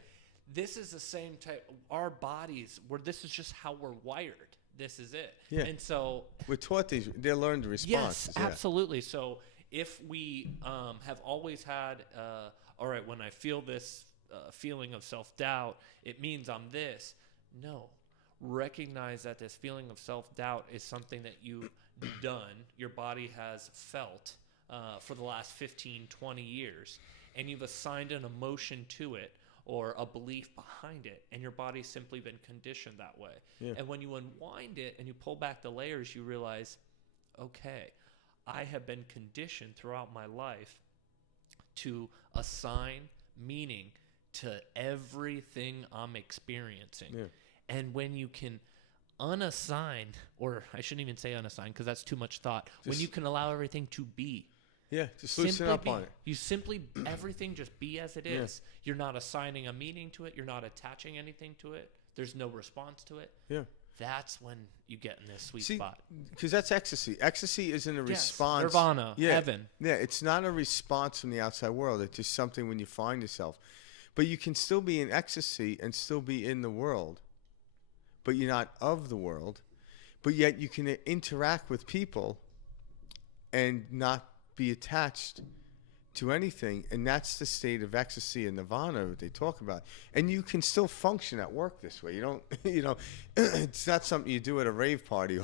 This is the same type. Our bodies, this is just how we're wired. This is it. Yeah. And so We're taught they're learned responses. yes, absolutely. So if we have always had, all right, when I feel this feeling of self-doubt, it means I'm this. No. Recognize that this feeling of self-doubt is something that you've done, your body has felt for the last 15, 20 years, and you've assigned an emotion to it or a belief behind it, and your body's simply been conditioned that way. Yeah. And when you unwind it and you pull back the layers, you realize, okay, I have been conditioned throughout my life to assign meaning to everything I'm experiencing. Yeah. And when you can unassign, or I shouldn't even say unassign because that's too much thought, when Just- you can allow everything to be. Yeah, just loosen up on it. You simply, everything just be as it is. You're not assigning a meaning to it. You're not attaching anything to it. There's no response to it. Yeah. That's when you get in this sweet See, spot. because that's ecstasy. Ecstasy isn't a Yes, response. Nirvana, Yeah. heaven. Yeah, it's not a response from the outside world. It's just something when you find yourself. But you can still be in ecstasy and still be in the world, but you're not of the world. But yet you can interact with people and not be attached to anything. And that's the state of ecstasy and nirvana that they talk about. And you can still function at work this way. You don't, it's not something you do at a rave party.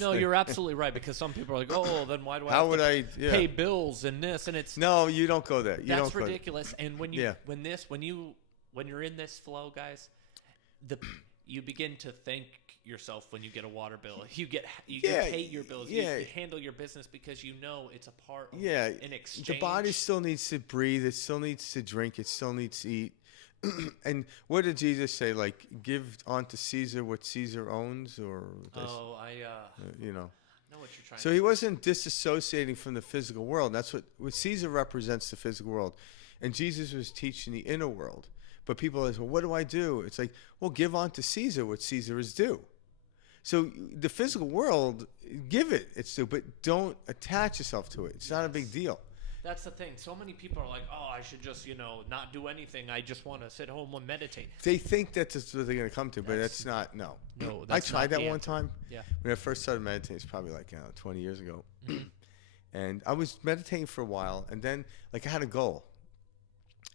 No, you're absolutely right, because some people are like, oh, then why do I How have would to I? Yeah. pay bills and this? And it's No, you don't go there. You that's don't go there. ridiculous. And when you Yeah. when you're in this flow, guys, you begin to thank yourself when you get a water bill. You Yeah, pay your bills. yeah. You handle your business because you know it's a part of Yeah, an exchange. the body still needs to breathe. It still needs to drink. It still needs to eat. And what did Jesus say? Like, give unto Caesar what Caesar owns, or Oh, I know. know what you're trying So to he wasn't disassociating from the physical world. That's what Caesar represents, the physical world, and Jesus was teaching the inner world. But people are like, well, what do I do? It's like, well, give unto Caesar what Caesar is due. So the physical world, give it its due, but don't attach yourself to it. It's not a big deal. That's the thing. So many people are like, oh, I should just, not do anything. I just want to sit home and meditate. They think that's what they're going to come to, but That's- that's not. No. No, I that's tried not that the one answer. time. Yeah. When I first started meditating, it's probably like 20 years ago. And I was meditating for a while, and then I had a goal.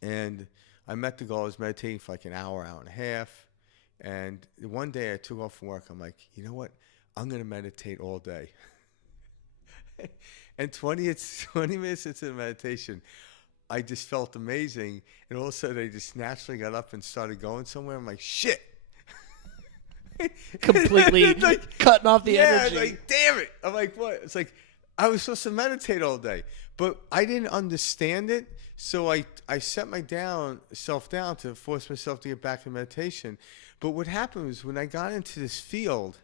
And I met the goal. I was meditating for like an hour, hour and a half. And one day I took off from work. I'm like, you know what? I'm going to meditate all day. And 20 minutes into the meditation, I just felt amazing. And all of a sudden, I just naturally got up and started going somewhere. I'm like, shit. Completely Like, cutting off the yeah, energy. like, damn it. I'm like, what? It's like, I was supposed to meditate all day, but I didn't understand it. So I set myself down to force myself to get back to meditation. But what happened was when I got into this field,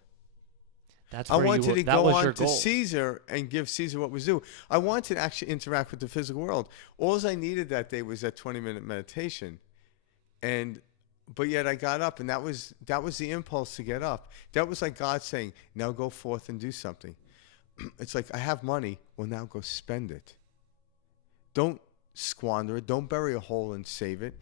That's I where wanted to that go was on your to goal. Caesar and give Caesar what was due. I wanted to actually interact with the physical world. All I needed that day was that 20-minute meditation. But yet I got up, and that was the impulse to get up. That was like God saying, now go forth and do something. It's like, I have money. Well, now go spend it. Don't squander it. Don't bury a hole and save it,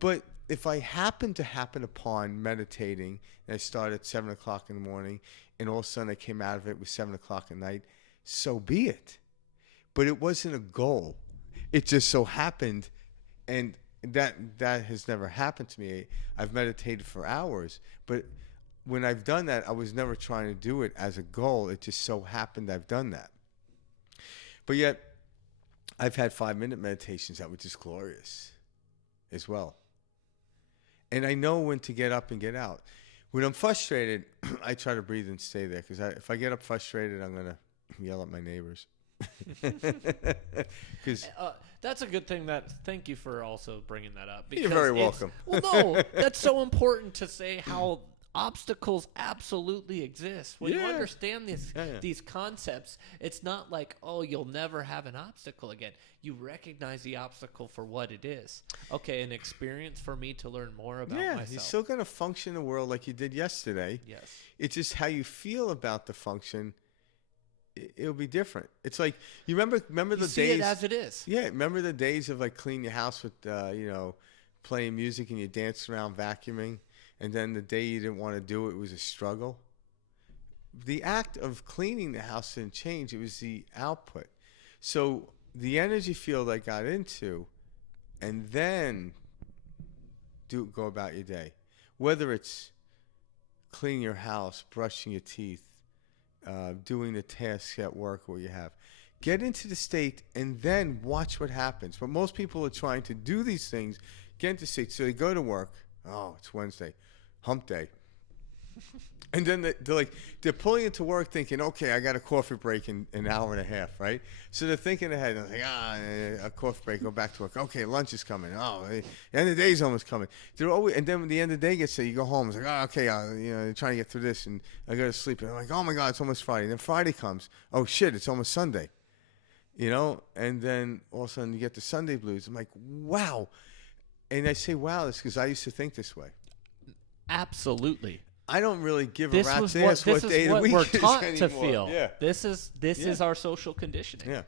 But if I happen upon meditating, and I started at 7 o'clock in the morning, and all of a sudden I came out of it with 7 o'clock at night, so be it. But it wasn't a goal. It just so happened, and that has never happened to me. I've meditated for hours, but when I've done that, I was never trying to do it as a goal. It just so happened I've done that. But yet, I've had 5-minute meditations that were just glorious. as well. And I know when to get up and get out. When I'm frustrated, I try to breathe and stay there, because if I get up frustrated, I'm going to yell at my neighbors. Because that's a good thing. Thank you for also bringing that up. You're very welcome. Well, no, that's so important to say how obstacles absolutely exist. When you Yeah. understand Yeah. these concepts, it's not like, oh, you'll never have an obstacle again. You recognize the obstacle for what it is. Okay, an experience for me to learn more about myself. you're still going to function in the world like you did yesterday. Yes. It's just how you feel about the function. It'll be different. It's like, you remember You the see days. it as it is. Yeah, remember the days of like cleaning your house with, playing music and you danced around vacuuming, and then the day you didn't want to do it was a struggle. The act of cleaning the house didn't change. It was the output. So the energy field I got into, and then go about your day, whether it's cleaning your house, brushing your teeth, doing the tasks at work where you have. Get into the state and then watch what happens. But most people are trying to do these things, get into the state. So they go to work. Oh, it's Wednesday, hump day. And then they're pulling into work thinking, okay, I got a coffee break in an hour and a half, right? So they're thinking ahead. They're like, a coffee break, go back to work. Okay, lunch is coming. Oh, the end of the day's almost coming. And then when the end of the day gets there, you go home. It's like, oh, okay, trying to get through this, and I go to sleep. And I'm like, oh my God, it's almost Friday. And then Friday comes. Oh shit, it's almost Sunday. And then all of a sudden you get the Sunday blues. I'm like, wow. And I say, wow, this because I used to think this way. Absolutely. I don't really give a This rat's was ass what day of the week we're is taught to anymore. feel. Yeah. This is our social conditioning. Yeah.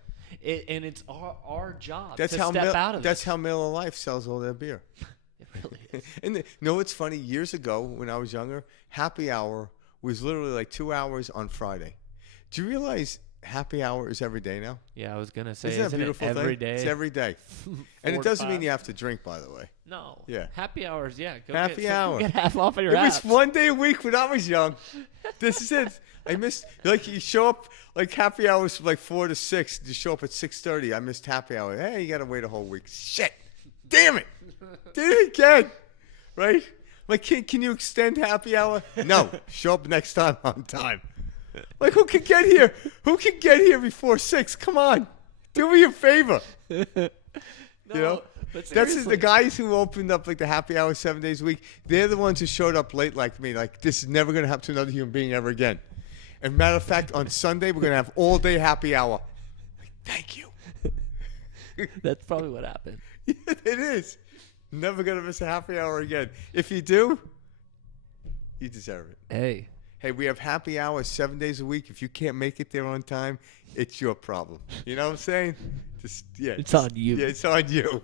And it's our job That's to how step out of That's this. how Miller Lite sells all their beer. It really is. And it's funny? Years ago, when I was younger, happy hour was literally like 2 hours on Friday. Do you realize happy hour is every day now? Yeah, I was gonna say, Isn't that a isn't beautiful it every thing? day? It's every day. And it 4 to doesn't mean 5? you have to drink, by the way. No. Yeah. Happy hours. Yeah. Happy hour. Get half off of your It was apps. one day a week when I was young. This is it. I missed, like, you show up, like, happy hours from like 4 to 6. You show up at 6:30. I missed happy hour. Hey, you got to wait a whole week. Shit. Damn it. Did it again. Right? Like, can you extend happy hour? No. Show up next time on time. Like, who can get here? Who can get here before 6? Come on. Do me a favor. No, but That's seriously. the guys who opened up like the happy hour 7 days a week. They're the ones who showed up late like me. Like, this is never going to happen to another human being ever again. And matter of fact, on Sunday, we're going to have all day happy hour. Like, thank you. That's probably what happened. It is. Never going to miss a happy hour again. If you do, you deserve it. Hey. Hey, we have happy hour 7 days a week. If you can't make it there on time, it's your problem. You know what I'm saying? It's on you. Yeah, it's on you.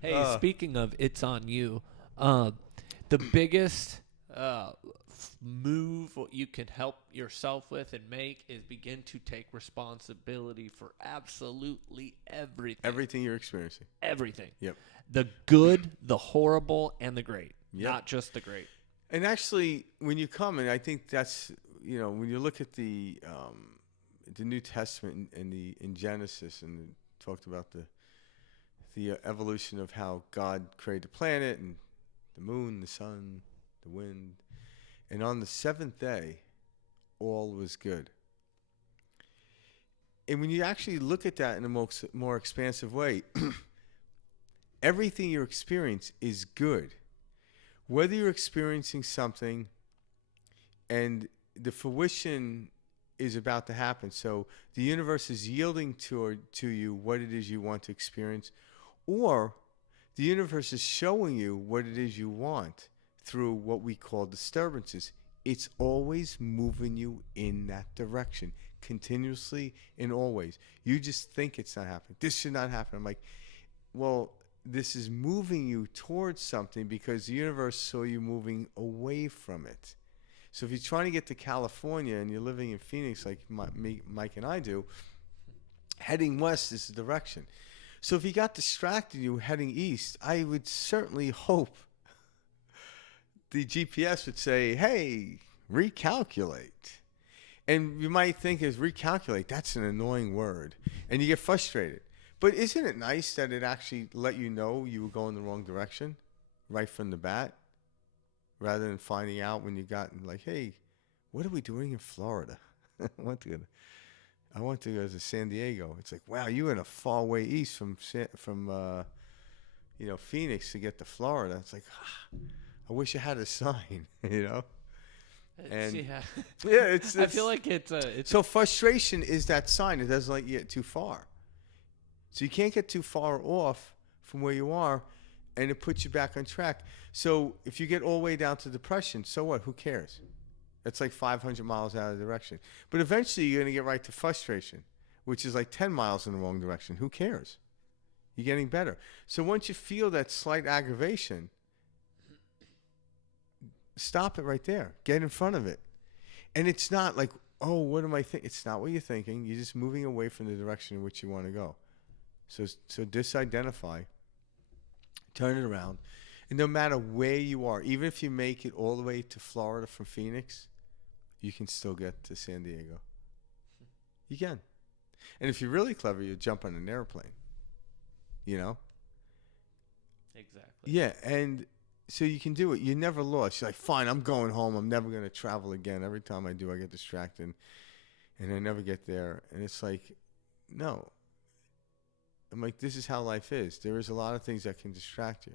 Hey, speaking of it's on you, the biggest move you can help yourself with and make is begin to take responsibility for absolutely everything. Everything you're experiencing. Everything. Yep. The good, the horrible, and the great. Yep. Not just the great. And actually, when you come, and I think that's, when you look at the New Testament in Genesis, and it talked about the evolution of how God created the planet and the moon, the sun, the wind, and on the seventh day, all was good. And when you actually look at that in a more expansive way, everything you experience is good. Whether you're experiencing something and the fruition is about to happen, so the universe is yielding to you what it is you want to experience, or the universe is showing you what it is you want through what we call disturbances, it's always moving you in that direction, continuously and always. You just think it's not happening. This should not happen. I'm like, well, this is moving you towards something because the universe saw you moving away from it. So if you're trying to get to California and you're living in Phoenix like Mike and I do, heading west is the direction. So if you got distracted, you were heading east, I would certainly hope the GPS would say, hey, recalculate. And you might think is recalculate, that's an annoying word. And you get frustrated. But isn't it nice that it actually let you know you were going the wrong direction right from the bat, rather than finding out when you got like, hey, what are we doing in Florida? I want to go to San Diego. It's like, wow, you're in a far way east from Phoenix to get to Florida. It's like, I wish I had a sign, you know. And yeah, yeah, it's I feel like it's so frustration is that sign. It doesn't let you get too far. So you can't get too far off from where you are, and it puts you back on track. So if you get all the way down to depression, so what? Who cares? It's like 500 miles out of direction. But eventually you're going to get right to frustration, which is like 10 miles in the wrong direction. Who cares? You're getting better. So once you feel that slight aggravation, stop it right there. Get in front of it. And it's not like, oh, what am I thinking? It's not what you're thinking. You're just moving away from the direction in which you want to go. So disidentify, turn it around. And no matter where you are, even if you make it all the way to Florida from Phoenix, you can still get to San Diego. You can. And if you're really clever, you jump on an airplane. You know? exactly. Yeah, and so you can do it. You're never lost. You're like, fine, I'm going home. I'm never going to travel again. Every time I do, I get distracted, and I never get there. And it's like, no. I'm like, this is how life is. There is a lot of things that can distract you.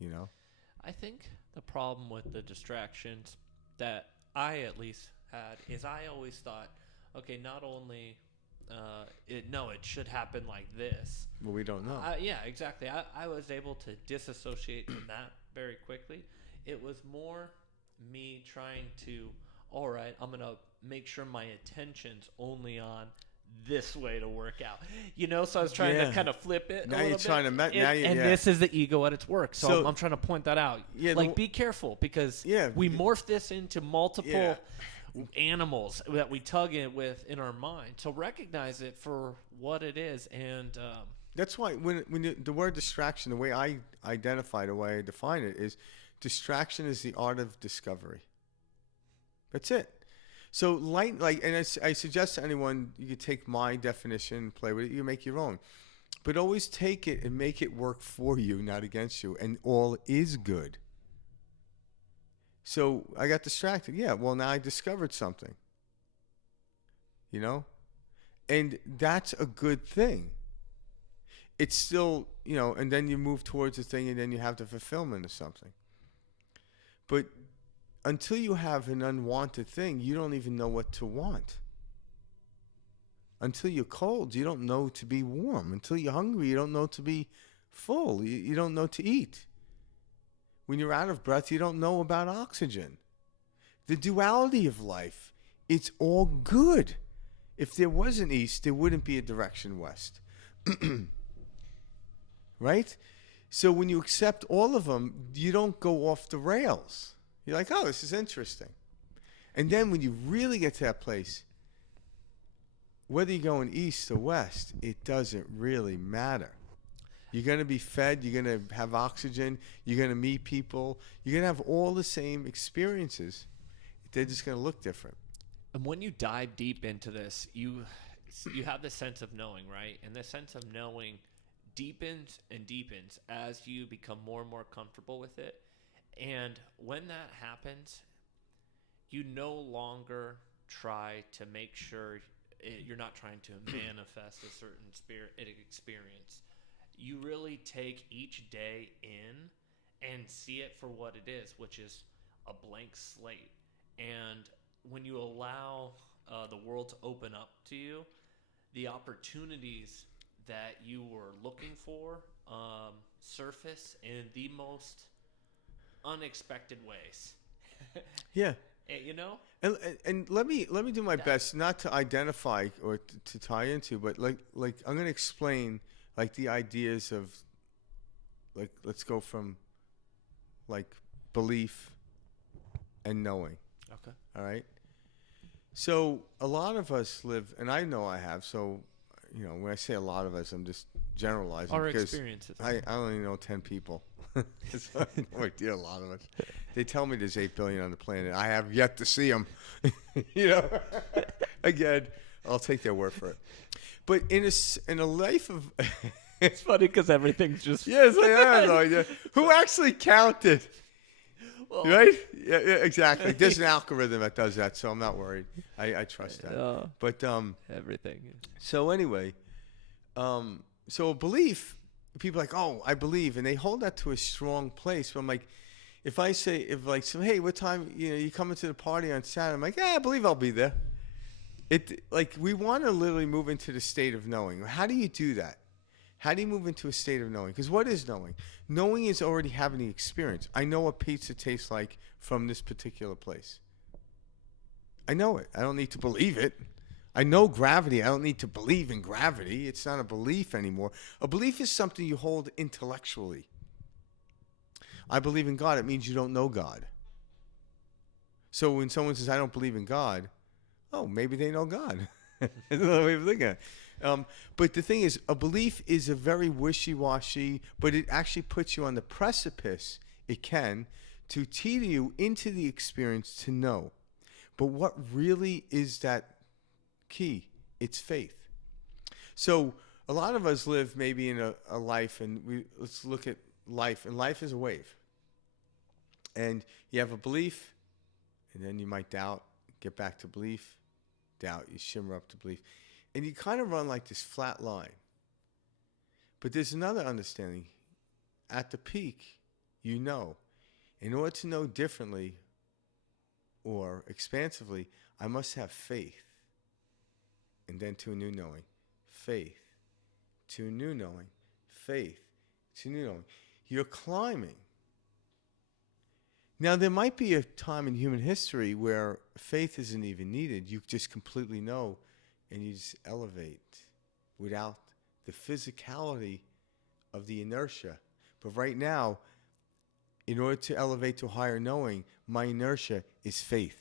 You know? I think the problem with the distractions that I at least had is I always thought, okay, not only it should happen like this. Well, we don't know. Yeah, exactly. I was able to disassociate from that very quickly. It was more me trying to, all right, I'm going to make sure my attention's only on this way to work out. So I was trying to kind of flip it Now a you're little trying bit. to... And this is the ego at its work. So I'm trying to point that out. Yeah, be careful, because Yeah. we morph this into multiple... Yeah. animals that we tug in with in our mind. So recognize it for what it is, and That's why when the word distraction, the way I identify, the way I define it is, distraction is the art of discovery. That's it. So and I suggest to anyone, you could take my definition, play with it, you make your own. But always take it and make it work for you, not against you, and all is good. So I got distracted. Yeah, well, now I discovered something. You know? And that's a good thing. It's still, and then you move towards the thing, and then you have the fulfillment of something. But until you have an unwanted thing, you don't even know what to want. Until you're cold, you don't know to be warm. Until you're hungry, you don't know to be full. You don't know to eat. When you're out of breath, you don't know about oxygen. The duality of life, it's all good. If there was an east, there wouldn't be a direction west. Right? So when you accept all of them, you don't go off the rails. You're like, oh, this is interesting. And then when you really get to that place, whether you're going east or west, it doesn't really matter. You're going to be fed. You're going to have oxygen. You're going to meet people. You're going to have all the same experiences. They're just going to look different. And when you dive deep into this, you have this sense of knowing, right? And this sense of knowing deepens and deepens as you become more and more comfortable with it. And when that happens, you no longer try to make sure you're not trying to manifest a certain experience. You really take each day in and see it for what it is, which is a blank slate. And when you allow the world to open up to you, the opportunities that you were looking for surface in the most unexpected ways. Yeah. And let me do my best not to identify or to tie into, but like I'm going to explain like the ideas of, like, let's go from like belief and knowing. Okay. All right. So a lot of us live, and I know I have. So, when I say a lot of us, I'm just generalizing. Our because experiences. I only know 10 people. So I have no idea, a lot of us. They tell me there's 8 billion on the planet. I have yet to see them. Again, I'll take their word for it. But in a life of It's funny because everything's just yes, I have no idea who actually counted. well, Right? Yeah, exactly. There's an algorithm that does that, so I'm not worried. I trust that. But everything. so anyway, so a belief, people are like, oh, I believe, and they hold that to a strong place. But I'm like, if I say, so, hey, what time, you coming to the party on Saturday? I'm like, yeah, I believe I'll be there. We want to literally move into the state of knowing. How do you do that? How do you move into a state of knowing? Because what is knowing? Knowing is already having the experience. I know what pizza tastes like from this particular place. I know it. I don't need to believe it. I know gravity. I don't need to believe in gravity. It's not a belief anymore. A belief is something you hold intellectually. I believe in God. It means you don't know God. So when someone says, I don't believe in God, oh, maybe they know God. That's another way of thinking of it. But the thing is, a belief is a very wishy-washy, but it actually puts you on the precipice, it can, to teeter you into the experience to know. But what really is that key? It's faith. So a lot of us live maybe in a life, and let's look at life, and life is a wave. And you have a belief, and then you might doubt, get back to belief, doubt, you shimmer up to belief. And you kind of run like this flat line. But there's another understanding. At the peak, you know. In order to know differently or expansively, I must have faith. And then to a new knowing. Faith. To a new knowing. Faith. To a new knowing. You're climbing. Now, there might be a time in human history where faith isn't even needed. You just completely know. And you just elevate without the physicality of the inertia. But right now, in order to elevate to a higher knowing, my inertia is faith.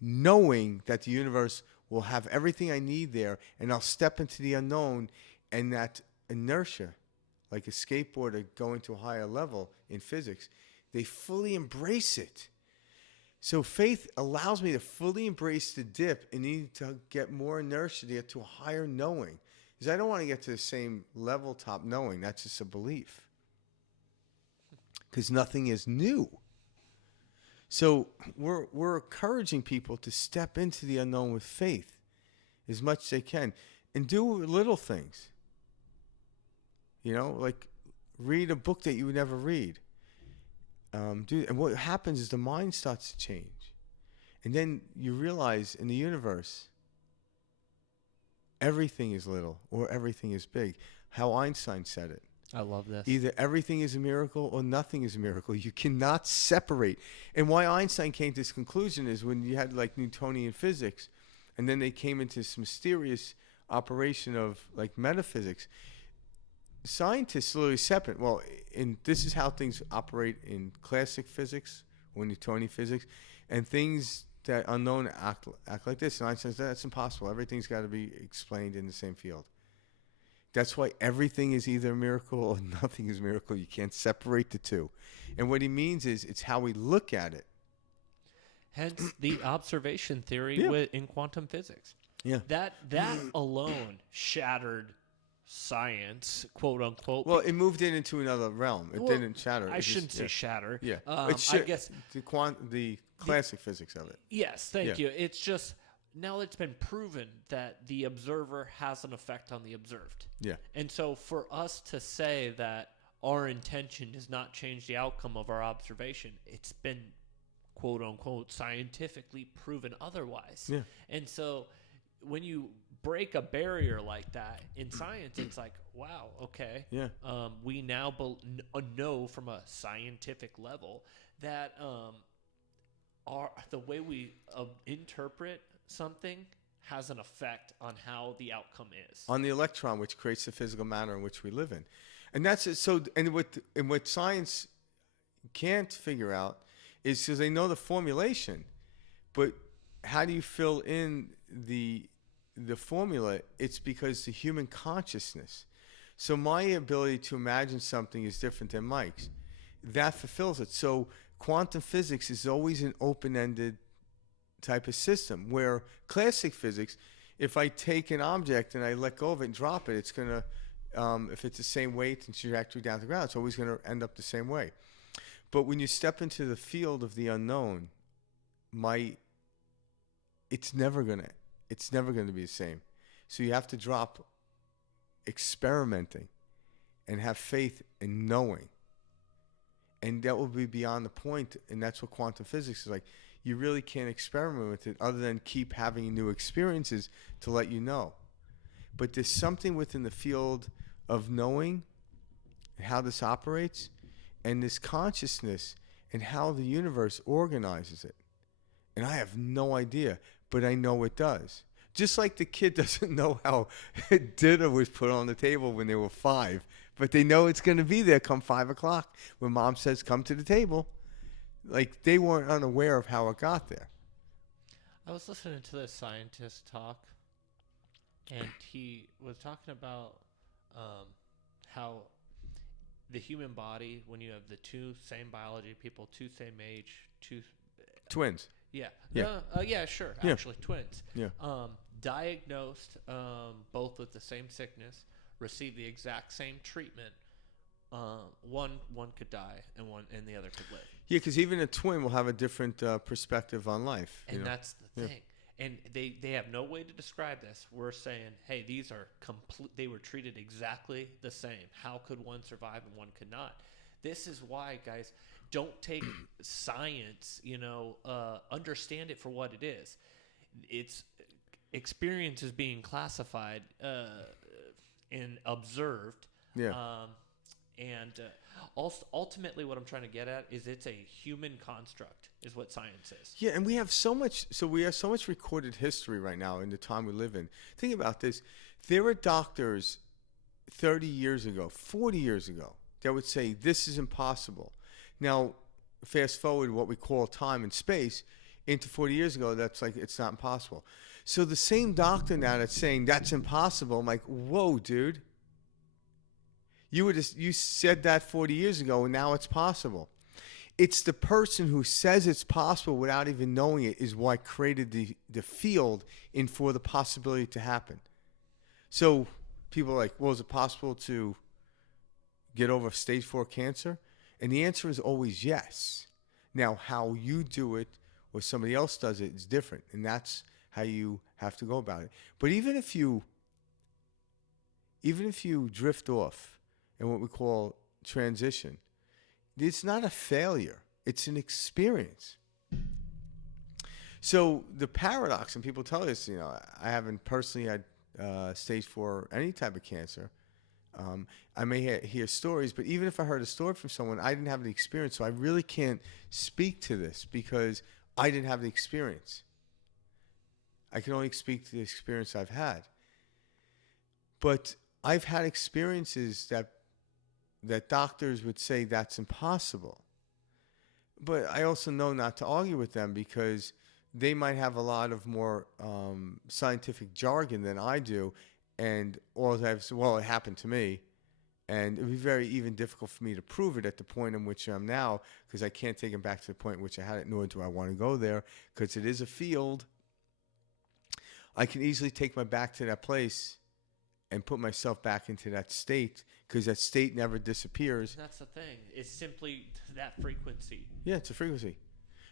Knowing that the universe will have everything I need there, and I'll step into the unknown, and that inertia, like a skateboarder going to a higher level in physics, they fully embrace it. So faith allows me to fully embrace the dip and need to get more inertia to get to a higher knowing. Because I don't want to get to the same level top knowing. That's just a belief. Because nothing is new. So we're encouraging people to step into the unknown with faith as much as they can. And do little things. Like read a book that you would never read. And what happens is the mind starts to change. And then you realize in the universe, everything is little or everything is big. How Einstein said it. I love this. Either everything is a miracle or nothing is a miracle. You cannot separate. And why Einstein came to this conclusion is when you had like Newtonian physics, and then they came into this mysterious operation of like metaphysics. Scientists literally separate. Well, this is how things operate in classic physics or Newtonian physics, and things that unknown act like this. And Einstein says that's impossible. Everything's got to be explained in the same field. That's why everything is either a miracle or nothing is a miracle. You can't separate the two. And what he means is it's how we look at it. Hence the observation theory in quantum physics. Yeah. That alone shattered science, quote unquote. Well, it moved it into another realm. It didn't shatter. I shouldn't say shatter. Yeah. I guess the classic physics of it. Yes, thank you. It's just now it's been proven that the observer has an effect on the observed. Yeah. And so for us to say that our intention does not change the outcome of our observation, it's been quote unquote scientifically proven otherwise. Yeah. And so when you break a barrier like that in science, it's like, wow, okay. Yeah. We now know from a scientific level that the way we interpret something has an effect on how the outcome is. On the electron, which creates the physical matter in which we live in. And that's it. So, and what science can't figure out is because they know the formulation, but how do you fill in the formula? It's because the human consciousness. So my ability to imagine something is different than Mike's. That fulfills it. So quantum physics is always an open-ended type of system, where classic physics, If I take an object and I let go of it and drop it, it's going to, if it's the same weight and trajectory down to the ground, it's always going to end up the same way. But when you step into the field of the unknown, it's never going to be the same. So you have to drop experimenting and have faith in knowing. And that will be beyond the point, and that's what quantum physics is like. You really can't experiment with it other than keep having new experiences to let you know. But there's something within the field of knowing how this operates and this consciousness and how the universe organizes it. And I have no idea, but I know it does. Just like the kid doesn't know how dinner was put on the table when they were 5, but they know it's going to be there come 5 o'clock when mom says, come to the table. Like, they weren't unaware of how it got there. I was listening to this scientist talk, and he was talking about how the human body, when you have the two same biology people, two same age, two Twins. yeah, Yeah. yeah, sure, Yeah. actually twins, Yeah. diagnosed both with the same sickness, received the exact same treatment. One could die and the other could live. Yeah, because even a twin will have a different perspective on life. And that's the thing. And they have no way to describe this. We're saying, hey, these are they were treated exactly the same. How could one survive and one could not? This is why, guys, don't take science, understand it for what it is. It's experience is being classified and observed. Yeah. Also, ultimately, what I'm trying to get at is it's a human construct, is what science is. Yeah, and we have so much recorded history right now in the time we live in. Think about this. There were doctors 30 years ago, 40 years ago, that would say this is impossible. Now, fast forward what we call time and space into 40 years ago, that's like, it's not impossible. So the same doctor now that's saying that's impossible, I'm like, whoa, dude. You said that 40 years ago, and now it's possible. It's the person who says it's possible without even knowing it is what created the field for the possibility to happen. So people are like, well, is it possible to get over stage 4 cancer? And the answer is always yes. Now, how you do it or somebody else does it is different, and that's how you have to go about it. But even if you drift off and what we call transition, it's not a failure. It's an experience. So the paradox, and people tell us, I haven't personally had stage 4 any type of cancer. I may hear stories, but even if I heard a story from someone, I didn't have the experience. So I really can't speak to this because I didn't have the experience. I can only speak to the experience I've had. But I've had experiences that doctors would say that's impossible. But I also know not to argue with them because they might have a lot of more scientific jargon than I do. And all I have is, well, it happened to me. And it would be very even difficult for me to prove it at the point in which I'm now because I can't take them back to the point in which I had it, nor do I want to go there because it is a field. I can easily take my back to that place and put myself back into that state because that state never disappears. That's the thing. It's simply that frequency. Yeah, it's a frequency.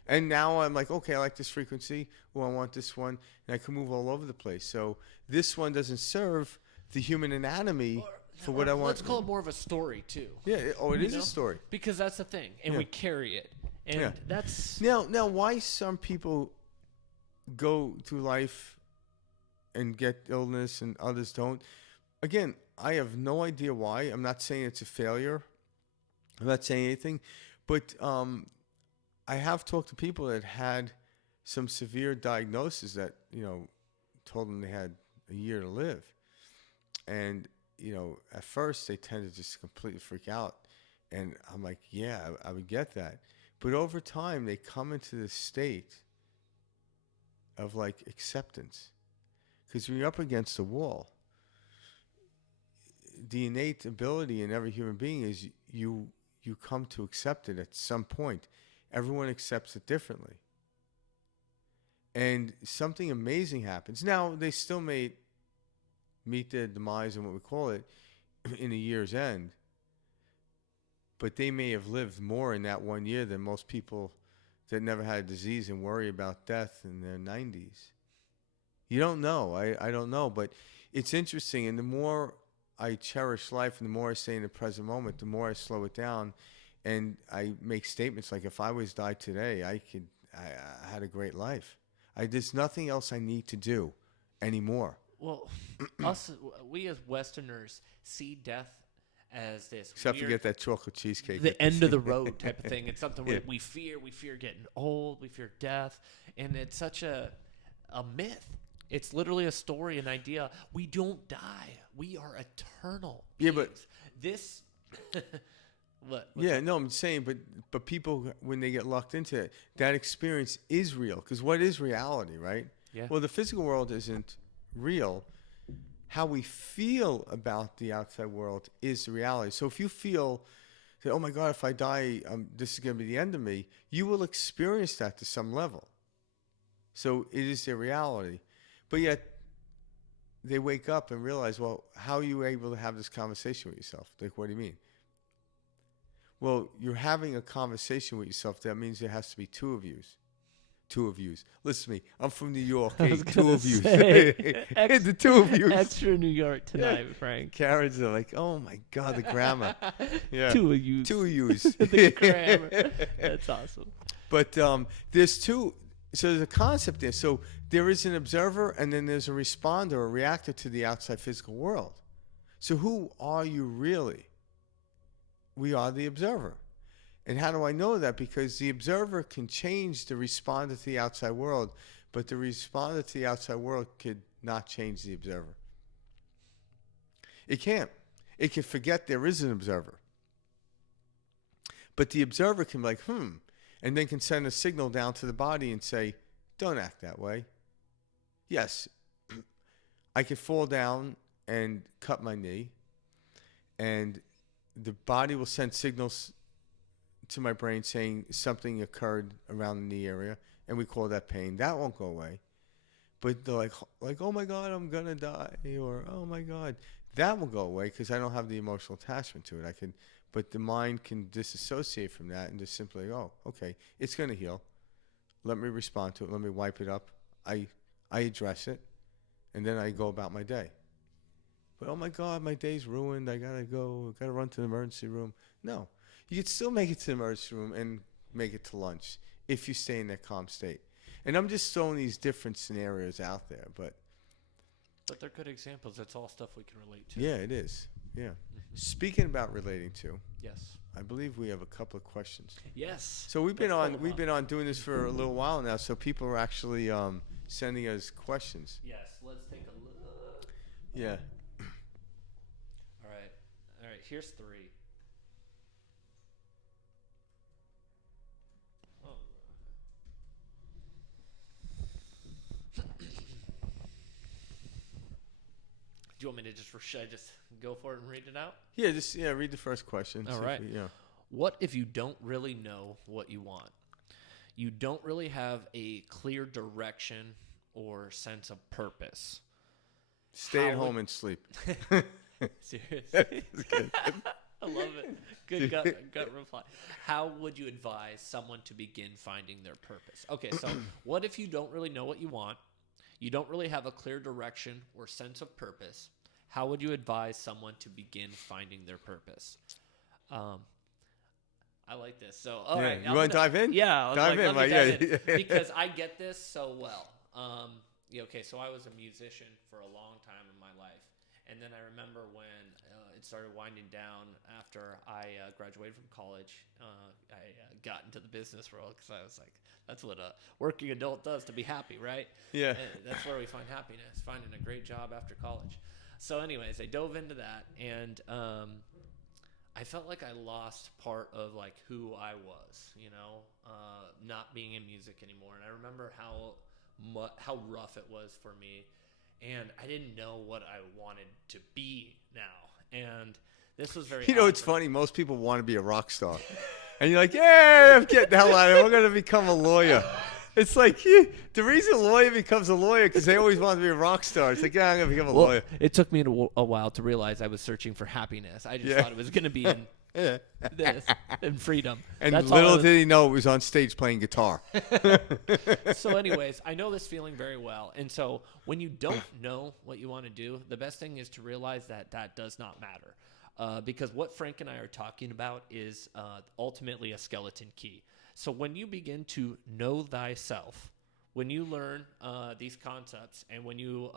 And now I'm like, okay, I like this frequency. Well, I want this one. And I can move all over the place. So this one doesn't serve the human anatomy for what I want. Let's call it more of a story, too. Yeah. It is a story. Because that's the thing. And we carry it. And that's... Now, why some people go through life and get illness and others don't. Again, I have no idea why. I'm not saying it's a failure. I'm not saying anything. But I have talked to people that had some severe diagnosis that, told them they had a year to live. And, at first they tend to just completely freak out. And I'm like, yeah, I would get that. But over time, they come into this state of like acceptance. Because when you're up against a wall, the innate ability in every human being is you come to accept it at some point. Everyone accepts it differently. and something amazing happens. Now they still may meet their demise and what we call it in a year's end, but they may have lived more in that 1 year than most people that never had a disease and worry about death in their 90s. You don't know. I don't know, but it's interesting. And the more I cherish life and the more I stay in the present moment, the more I slow it down. And I make statements like, if I was died today, I had a great life. There's nothing else I need to do anymore. Well, we as Westerners see death as this Except weird, forget that chocolate cheesecake. the end of the road type of thing. It's something Yeah. we fear. We fear getting old. We fear death. And it's such a myth. It's literally a story, an idea. We don't die. We are eternal Yeah, beings. but this... What? Yeah, no, I'm saying, but people, when they get locked into it, that experience is real. Because what is reality, right? Yeah. Well, the physical world isn't real. How we feel about the outside world is the reality. So if you feel that, oh my God, if I die, this is going to be the end of me, you will experience that to some level. So it is their reality. But yet, they wake up and realize, well, how are you able to have this conversation with yourself? Like, what do you mean? Well, you're having a conversation with yourself. That means there has to be two of yous. Two of yous. Listen to me. I'm from New York. Hey, two of yous. The two of yous. Extra New York tonight, Frank. Karens are like, oh my God, the grammar. Yeah. Two of you. Two of yous. The grammar. That's awesome. But there's two. So there's a concept there. So there is an observer, and then there's a responder, a reactor to the outside physical world. So who are you really? We are the observer. And how do I know that? Because the observer can change the responder to the outside world, but the responder to the outside world could not change the observer. It can't. It can forget there is an observer. But the observer can be like, and then can send a signal down to the body and say, don't act that way. Yes, I could fall down and cut my knee, and the body will send signals to my brain saying something occurred around the knee area, and we call that pain. That won't go away. But they're like, oh my God, I'm gonna die, or oh my God, that will go away because I don't have the emotional attachment to it. But the mind can disassociate from that and just simply, oh, okay, it's gonna heal. Let me respond to it. Let me wipe it up. I address it, and then I go about my day. But oh my God, my day's ruined. I gotta go. I gotta run to the emergency room. No, you can still make it to the emergency room and make it to lunch if you stay in that calm state. And I'm just throwing these different scenarios out there, but they're good examples. That's all stuff we can relate to. yeah, it is. Yeah. Speaking about relating to, Yes. I believe we have a couple of questions. Yes. So we've been Let's on doing this for a little while now. So people are actually sending us questions. Yes. Let's take a look. Yeah. All right. Here's 3. Oh. Do you want me to should I just go for it and read it out? Yeah. Read the first question. All See if right. we- yeah. What if you don't really know what you want? You don't really have a clear direction or sense of purpose. Stay at How home would- and sleep. Seriously. I love it. Good gut reply. How would you advise someone to begin finding their purpose? Okay, so what if you don't really know what you want? You don't really have a clear direction or sense of purpose. How would you advise someone to begin finding their purpose? I like this. So, all Yeah. right. You want to dive in? Yeah. I was Dive like, in, let me right? dive Yeah. in, because I get this so well. Okay, so I was a musician for a long time in my life. And then I remember when it started winding down after I graduated from college, I got into the business world because I was like, that's what a working adult does to be happy, right? Yeah. And that's where we find happiness, finding a great job after college. So anyways, I dove into that, and I felt like I lost part of like who I was, not being in music anymore. And I remember how rough it was for me. And I didn't know what I wanted to be now. And this was very It's funny. Most people want to be a rock star. And you're like, yeah, I'm getting the hell out of here. We're going to become a lawyer. It's like the reason a lawyer becomes a lawyer because they always want to be a rock star. It's like, yeah, I'm gonna become a Well, lawyer. it took me a while to realize I was searching for happiness. I just Yeah. thought it was going to be in Yeah. this and freedom. And That's all I little was- did he know it was on stage playing guitar. So anyways, I know this feeling very well. And so when you don't know what you want to do, the best thing is to realize that that does not matter. Because what Frank and I are talking about is ultimately a skeleton key. So when you begin to know thyself, when you learn these concepts and when you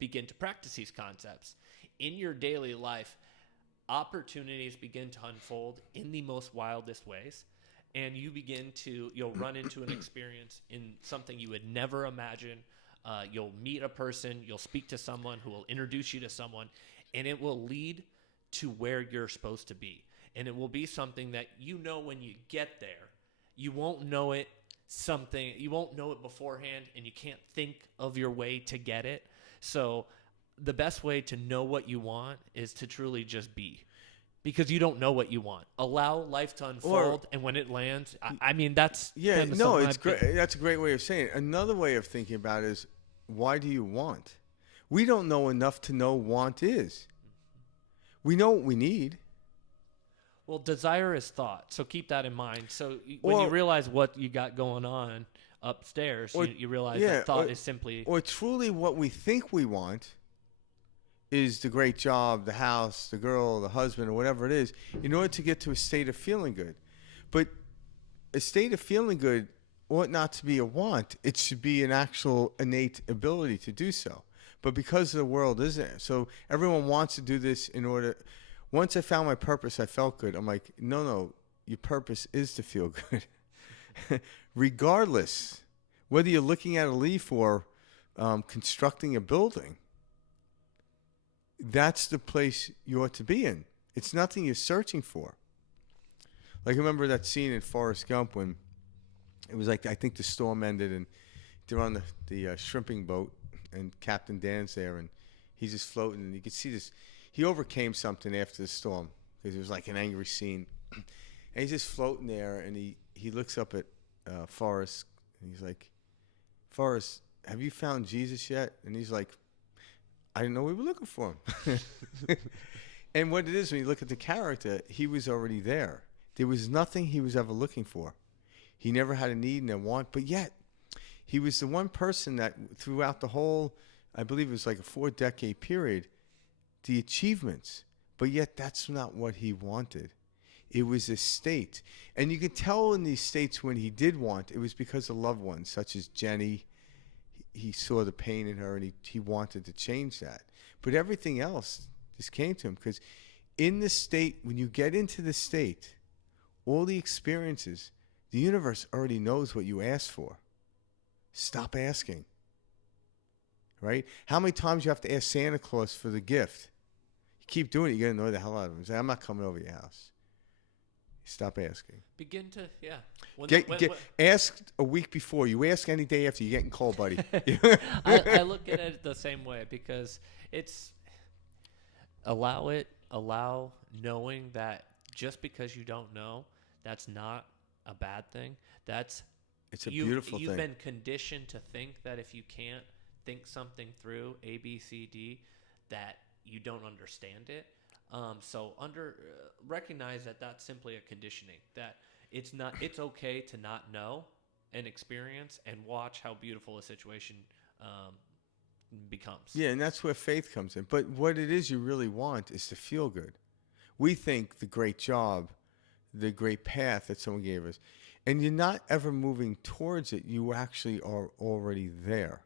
begin to practice these concepts in your daily life, opportunities begin to unfold in the most wildest ways. And you'll run into an experience in something you would never imagine. You'll meet a person, you'll speak to someone who will introduce you to someone, and it will lead to where you're supposed to be. And it will be something that you know when you get there. You won't know it beforehand, and you can't think of your way to get it. So the best way to know what you want is to truly just be. Because you don't know what you want. Allow life to unfold, and when it lands, I mean, that's Yeah, kinda no, something it's I've great. been- That's a great way of saying it. Another way of thinking about it is, why do you want? We don't know enough to know want is. We know what we need. Well, desire is thought, so keep that in mind. So when you Or- realize what you got going on upstairs, Or- you realize yeah, that thought or- is simply Or truly what we think we want is the great job, the house, the girl, the husband, or whatever it is, in order to get to a state of feeling good. But a state of feeling good ought not to be a want. It should be an actual innate ability to do so. But because the world isn't, so everyone wants to do this in order. Once I found my purpose, I felt good. I'm like, no, your purpose is to feel good. Regardless, whether you're looking at a leaf or constructing a building, that's the place you ought to be in. It's nothing you're searching for. Like, I remember that scene in Forrest Gump when it was like, I think the storm ended and they're on the shrimping boat and Captain Dan's there and he's just floating and you could see this. He overcame something after the storm because it was like an angry scene. And he's just floating there and he looks up at Forrest and he's like, Forrest, have you found Jesus yet? And he's like, I didn't know we were looking for him. And what it is, when you look at the character, he was already there. There was nothing he was ever looking for. He never had a need and a want, but yet he was the one person that throughout the whole, I believe it was like a 4-decade period, the achievements, but yet that's not what he wanted. It was a state. And you could tell in these states when he did want, it was because of loved ones, such as Jenny. He saw the pain in her and he wanted to change that. But everything else just came to him because in the state, when you get into the state, all the experiences, the universe already knows what you asked for. Stop asking. Right? How many times you have to ask Santa Claus for the gift? You keep doing it, you're going to annoy the hell out of him. Say, I'm not coming over your house. Stop asking. begin to Ask a week before. You ask any day after, you're getting cold, buddy. I look at it the same way because it's allow knowing that just because you don't know, that's not a bad thing. It's a beautiful thing. You've been conditioned to think that if you can't think something through, A, B, C, D, that you don't understand it. So recognize that that's simply a conditioning. That it's okay to not know and experience and watch how beautiful a situation becomes. Yeah, and that's where faith comes in. But what it is you really want is to feel good. We think the great job, the great path that someone gave us, and you're not ever moving towards it. You actually are already there.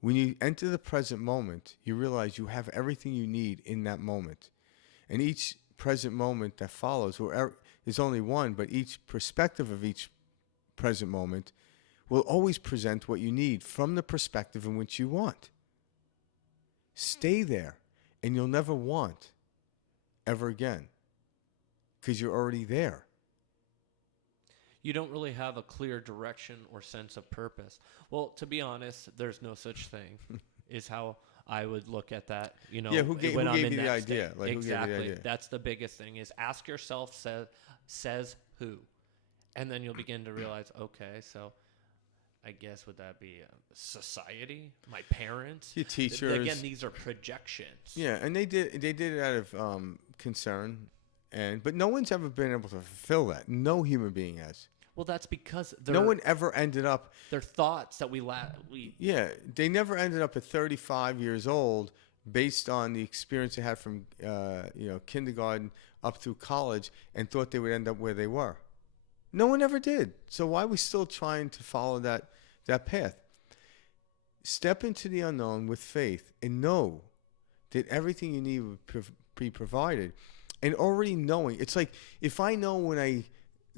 When you enter the present moment, you realize you have everything you need in that moment. And each present moment that follows, there's only one, but each perspective of each present moment will always present what you need from the perspective in which you want. Stay there, and you'll never want ever again because you're already there. You don't really have a clear direction or sense of purpose. Well, to be honest, there's no such thing, is how I would look at that. You know, Yeah, who gave when I'm you in the that idea? state. Like, who gave you the exactly. idea? That's the biggest thing is ask yourself, says who? And then you'll begin to realize, okay, so I guess would that be society, my parents, Your teachers. Again, these are projections. Yeah, and they did it out of concern, but no one's ever been able to fulfill that. No human being has. Well, that's because No one ever ended up. they're thoughts that we Yeah, they never ended up at 35 years old based on the experience they had from kindergarten up through college and thought they would end up where they were. No one ever did. So why are we still trying to follow that path? Step into the unknown with faith and know that everything you need will be provided. And already knowing, it's like if I know when I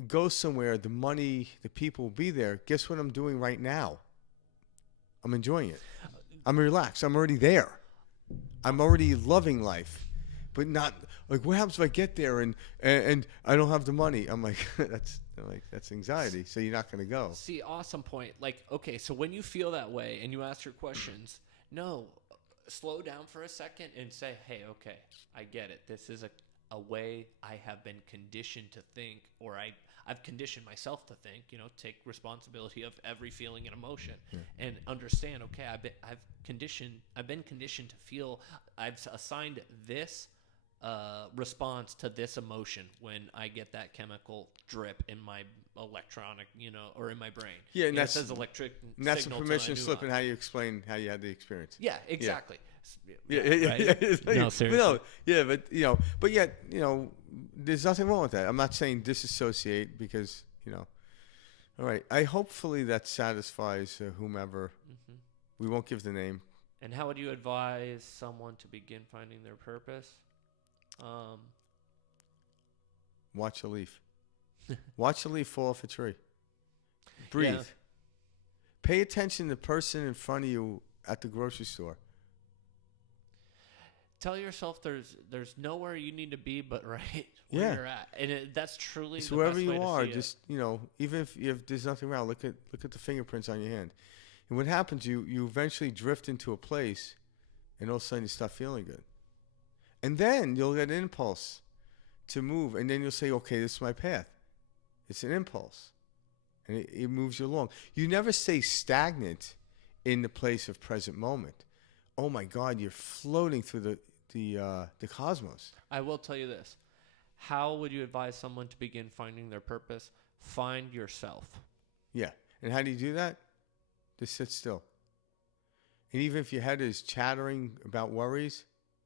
go somewhere, the money, the people will be there, guess what I'm doing right now? I'm enjoying it. I'm relaxed. I'm already there. I'm already loving life. But not like, what happens if I get there and I don't have the money? I'm like, that's anxiety. So you're not going to go. See, awesome point. Like, okay, so when you feel that way and you ask your questions, no, slow down for a second and say, hey, okay, I get it. This is a way I have been conditioned to think, or I've conditioned myself to think, take responsibility of every feeling and emotion and understand, okay, I've been conditioned to feel, I've assigned this response to this emotion when I get that chemical drip in my electronic, or in my brain. Yeah, and it says electric. And that's a signal to permission my slip in neuron. how you explain how you had the experience. Yeah, exactly. Yeah. Right? No, seriously. But yet, there's nothing wrong with that. I'm not saying disassociate because, all right. Hopefully that satisfies whomever. Mm-hmm. We won't give the name. And how would you advise someone to begin finding their purpose? Watch a leaf. Watch a leaf fall off a tree. Breathe. Yeah. Pay attention to the person in front of you at the grocery store. Tell yourself there's nowhere you need to be but right where you're at, and that's truly So the wherever best you way to are, see it. just even if there's nothing around, look at the fingerprints on your hand. And what happens? You eventually drift into a place, and all of a sudden you start feeling good, and then you'll get an impulse to move, and then you'll say, okay, this is my path. It's an impulse, and it moves you along. You never stay stagnant in the place of present moment. Oh my God, you're floating through the cosmos. I will tell you this. How would you advise someone to begin finding their purpose? Find yourself. Yeah. And how do you do that? Just sit still. And even if your head is chattering about worries,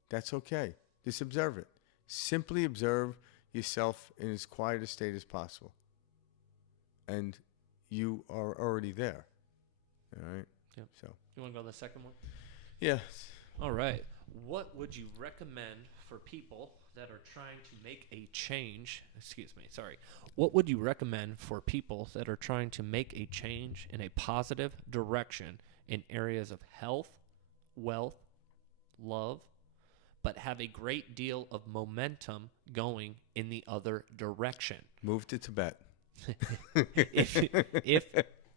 that's okay. Just observe it. Simply observe yourself in as quiet a state as possible. And you are already there. All right? Yep. So. You want to go on the second one? Yeah. All right. What would you recommend for people that are trying to make a change? What would you recommend for people that are trying to make a change in a positive direction in areas of health, wealth, love, but have a great deal of momentum going in the other direction? Move to Tibet.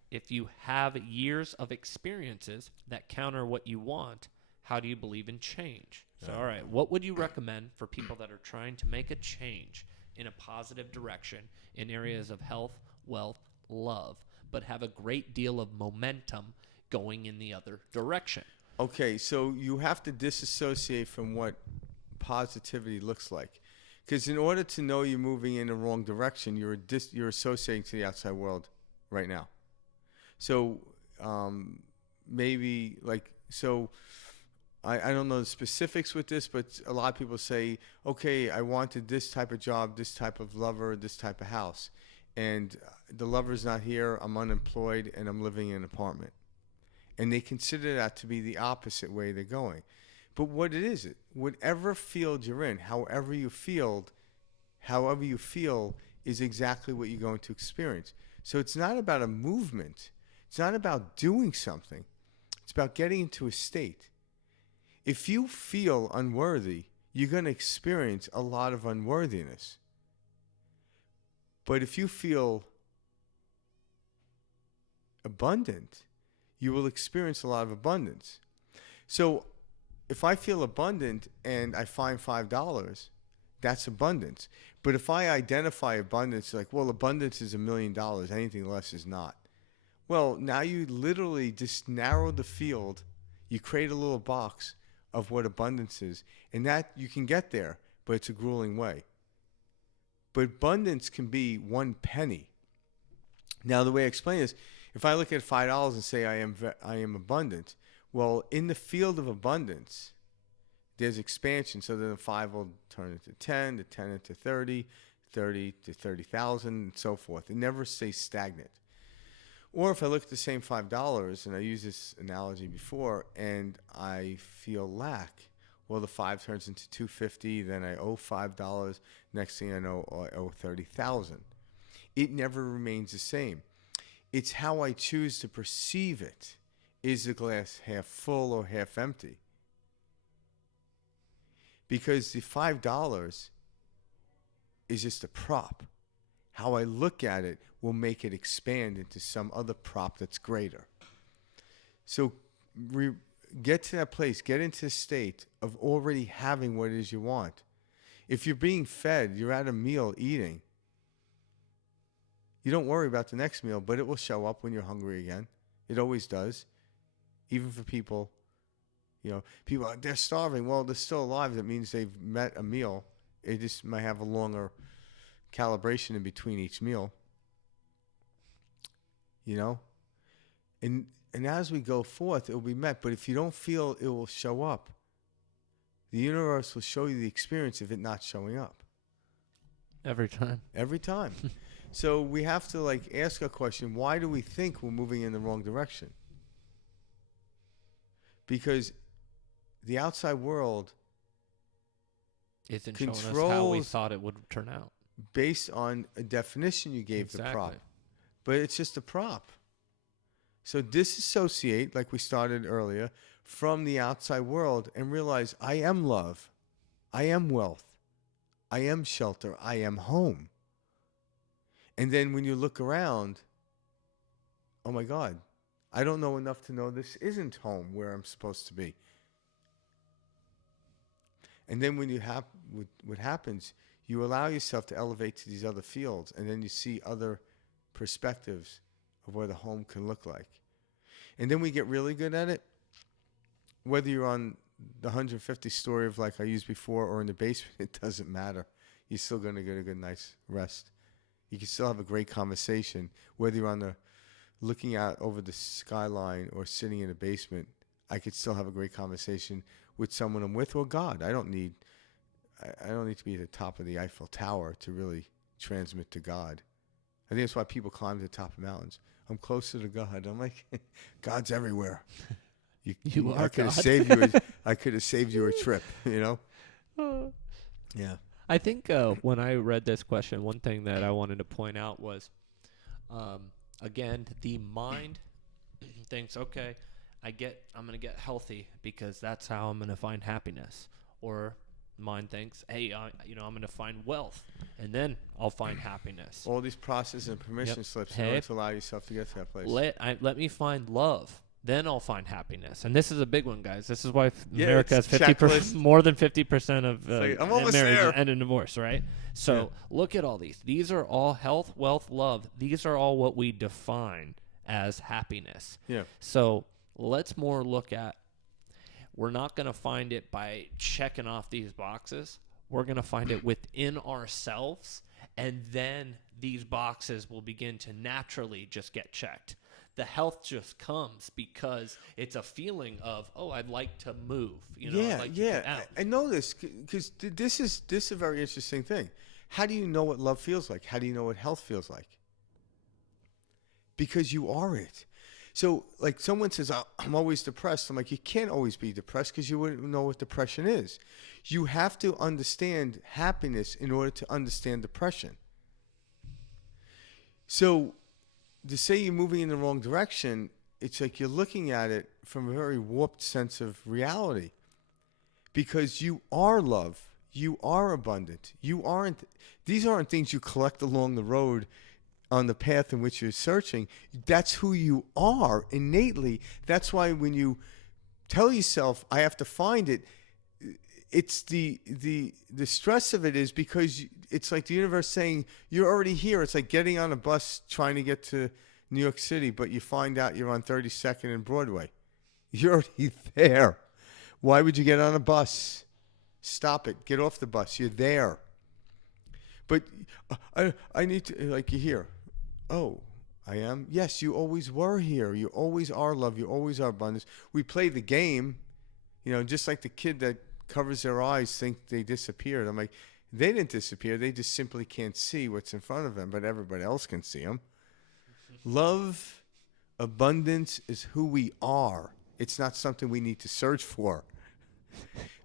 If you have years of experiences that counter what you want, how do you believe in change? So, all right, what would you recommend for people that are trying to make a change in a positive direction in areas of health, wealth, love, but have a great deal of momentum going in the other direction? Okay, so you have to disassociate from what positivity looks like. Because in order to know you're moving in the wrong direction, you're associating to the outside world right now. So I don't know the specifics with this, but a lot of people say, okay, I wanted this type of job, this type of lover, this type of house. And the lover's not here, I'm unemployed, and I'm living in an apartment. And they consider that to be the opposite way they're going. But what is it? Whatever field you're in, however you feel is exactly what you're going to experience. So it's not about a movement. It's not about doing something. It's about getting into a state. If you feel unworthy, you're going to experience a lot of unworthiness. But if you feel abundant, you will experience a lot of abundance. So if I feel abundant and I find $5, that's abundance. But if I identify abundance like, well, abundance is $1 million, anything less is not. Well, now you literally just narrow the field. You create a little box of what abundance is, and that you can get there, but it's a grueling way. But abundance can be 1 penny. Now, the way I explain this, if I look at $5 and say I am abundant, well, in the field of abundance, there's expansion. So then the 5 will turn into 10, the 10 into 30, 30 to 30,000, and so forth. It never stays stagnant. Or if I look at the same $5, and I used this analogy before, and I feel lack, well, the 5 turns into 250, then I owe $5. Next thing I know, I owe 30,000. It never remains the same. It's how I choose to perceive it. Is the glass half full or half empty? Because the $5 is just a prop. How I look at it will make it expand into some other prop that's greater. So get to that place, get into a state of already having what it is you want. If you're being fed, you're at a meal eating, you don't worry about the next meal, but it will show up when you're hungry again. It always does. Even for people, people, they're starving. Well, they're still alive. That means they've met a meal. It just might have a longer calibration in between each meal. And as we go forth, it will be met. But if you don't feel it will show up, the universe will show you the experience of it not showing up. Every time. Every time. So we have to ask a question, why do we think we're moving in the wrong direction? Because the outside world isn't showing us how we thought it would turn out. Based on a definition you gave the prop. But it's just a prop. So disassociate, like we started earlier, from the outside world and realize I am love. I am wealth. I am shelter. I am home. And then when you look around, oh my God, I don't know enough to know this isn't home where I'm supposed to be. And then when what happens, you allow yourself to elevate to these other fields, and then you see other perspectives of what a home can look like. And then we get really good at it. Whether you're on the 150 story of like I used before or in the basement, it doesn't matter. You're still going to get a good night's rest. You can still have a great conversation, whether you're looking out over the skyline or sitting in a basement. I could still have a great conversation with someone I'm with or God. I don't need to be at the top of the Eiffel Tower to really transmit to God. I think that's why people climb to the top of mountains. I'm closer to God. I'm like, God's everywhere. You are I could God. have saved you. I could have saved you a trip. Yeah. I think when I read this question, one thing that I wanted to point out was, again, the mind thinks, okay, I'm going to get healthy because that's how I'm going to find happiness. Or mind thinks, hey, I'm going to find wealth and then I'll find happiness. All these processes and permission slips in order to allow yourself to get to that place. Let me find love. Then I'll find happiness. And this is a big one, guys. This is why America has 50%, more than 50% of marriage end in divorce, right? So look at all these. These are all health, wealth, love. These are all what we define as happiness. Yeah. So let's more look at, we're not going to find it by checking off these boxes. We're going to find it within ourselves, and then these boxes will begin to naturally just get checked. The health just comes because it's a feeling of, oh, I'd like to move. I'd like to get out. I know this because this is a very interesting thing. How do you know what love feels like? How do you know what health feels like? Because you are it. So, like someone says, I'm always depressed. I'm like, you can't always be depressed because you wouldn't know what depression is. You have to understand happiness in order to understand depression. So, to say you're moving in the wrong direction, it's like you're looking at it from a very warped sense of reality. Because you are love. You are abundant. These aren't things you collect along the road on the path in which you're searching. That's who you are innately. That's why when you tell yourself, I have to find it, it's the stress of it is because it's like the universe saying you're already here. It's like getting on a bus trying to get to New York City, but you find out you're on 32nd and Broadway. You're already there. Why would you get on a bus? Stop it. Get off the bus. You're there. But I need to, like, you hear, oh, I am? Yes, you always were here. You always are love. You always are abundance. We play the game, just like the kid that covers their eyes think they disappeared. I'm like, they didn't disappear. They just simply can't see what's in front of them, but everybody else can see them. Love, abundance is who we are. It's not something we need to search for.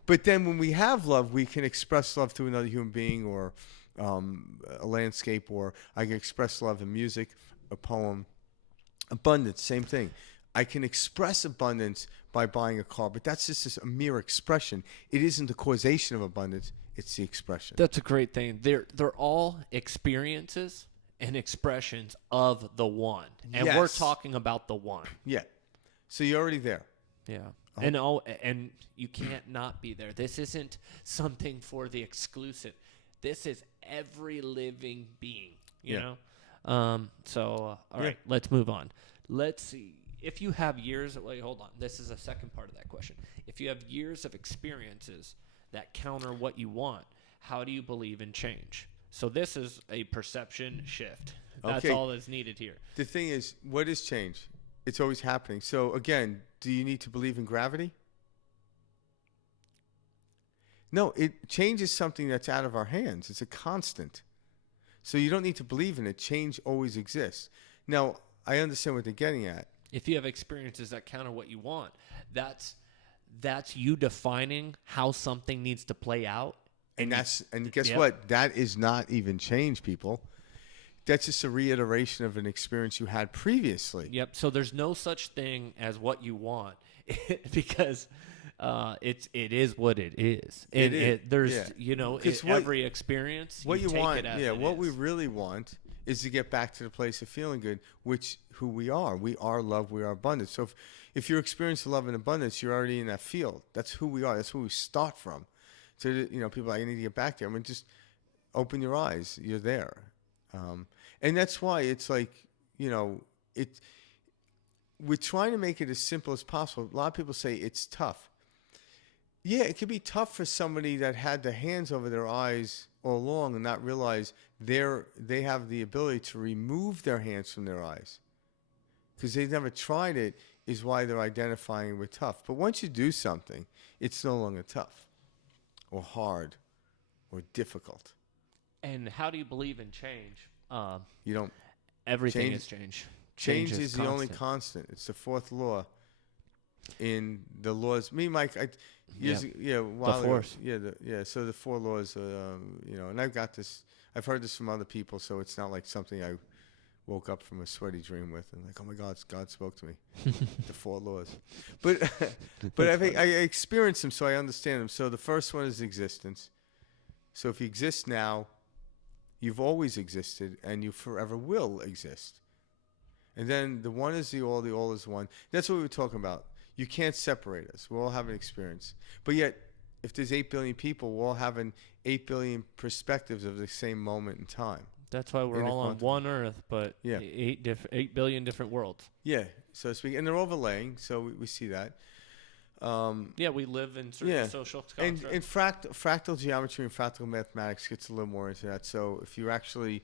But then when we have love, we can express love to another human being or a landscape, or I can express love in music, a poem. Abundance, same thing. I can express abundance by buying a car, but that's just a mere expression. It isn't the causation of abundance. It's the expression. That's a great thing. They're all experiences and expressions of the one. And we're Yes. talking about the one. Yeah. So you're already there. Yeah. And you can't not be there. This isn't something for the exclusive. This is every living being, you Yeah. know? All Yeah. right, let's move on. Let's see. If you have years, wait, hold on. This is a second part of that question. If you have years of experiences that counter what you want, how do you believe in change? So this is a perception shift. That's Okay. all that's needed here. The thing is, what is change? It's always happening. So again, do you need to believe in gravity? No, change is something that's out of our hands. It's a constant. So you don't need to believe in it. Change always exists. Now, I understand what they're getting at. If you have experiences that counter what you want, that's you defining how something needs to play out. And guess Yep. what? That is not even change, people. That's just a reiteration of an experience you had previously. Yep. So there's no such thing as what you want because it is what it is. And It is, there's yeah. 'Cause what- every experience. What you take want, it as yeah, it what we is. really want is to get back to the place of feeling good, which who we are. We are love, we are abundance. So if you're experiencing love and abundance, you're already in that field. That's who we are. That's who we start from. So, people are like, I need to get back there. I mean, just open your eyes. You're there. And that's why it's like, we're trying to make it as simple as possible. A lot of people say it's tough. Yeah, it could be tough for somebody that had their hands over their eyes all along and not realize they have the ability to remove their hands from their eyes. Because they've never tried it is why they're identifying with tough. But once you do something, it's no longer tough or hard or difficult. And how do you believe in change? You don't. Everything Change- is change. Change is the only constant. It's the fourth law in the laws. Me, Mike, a while ago- force. So the four laws, and I've got this. I've heard this from other people, so it's not like something I woke up from a sweaty dream with and like, oh my God, God spoke to me. The four laws, but I experienced them, so I understand them. So the first one is existence. So if you exist now, you've always existed, and you forever will exist. And then the one is the all is one. That's what we were talking about. You can't separate us. We all have an experience. But yet, if there's 8 billion people, we're all having 8 billion perspectives of the same moment in time. That's why we're In the all on quantum. one Earth, but Yeah. 8 billion different worlds. Yeah, so to speak. And they're overlaying, so we see that. Yeah, we live in certain Yeah. social And constructs. fractal geometry and fractal mathematics gets a little more into that. So if you actually,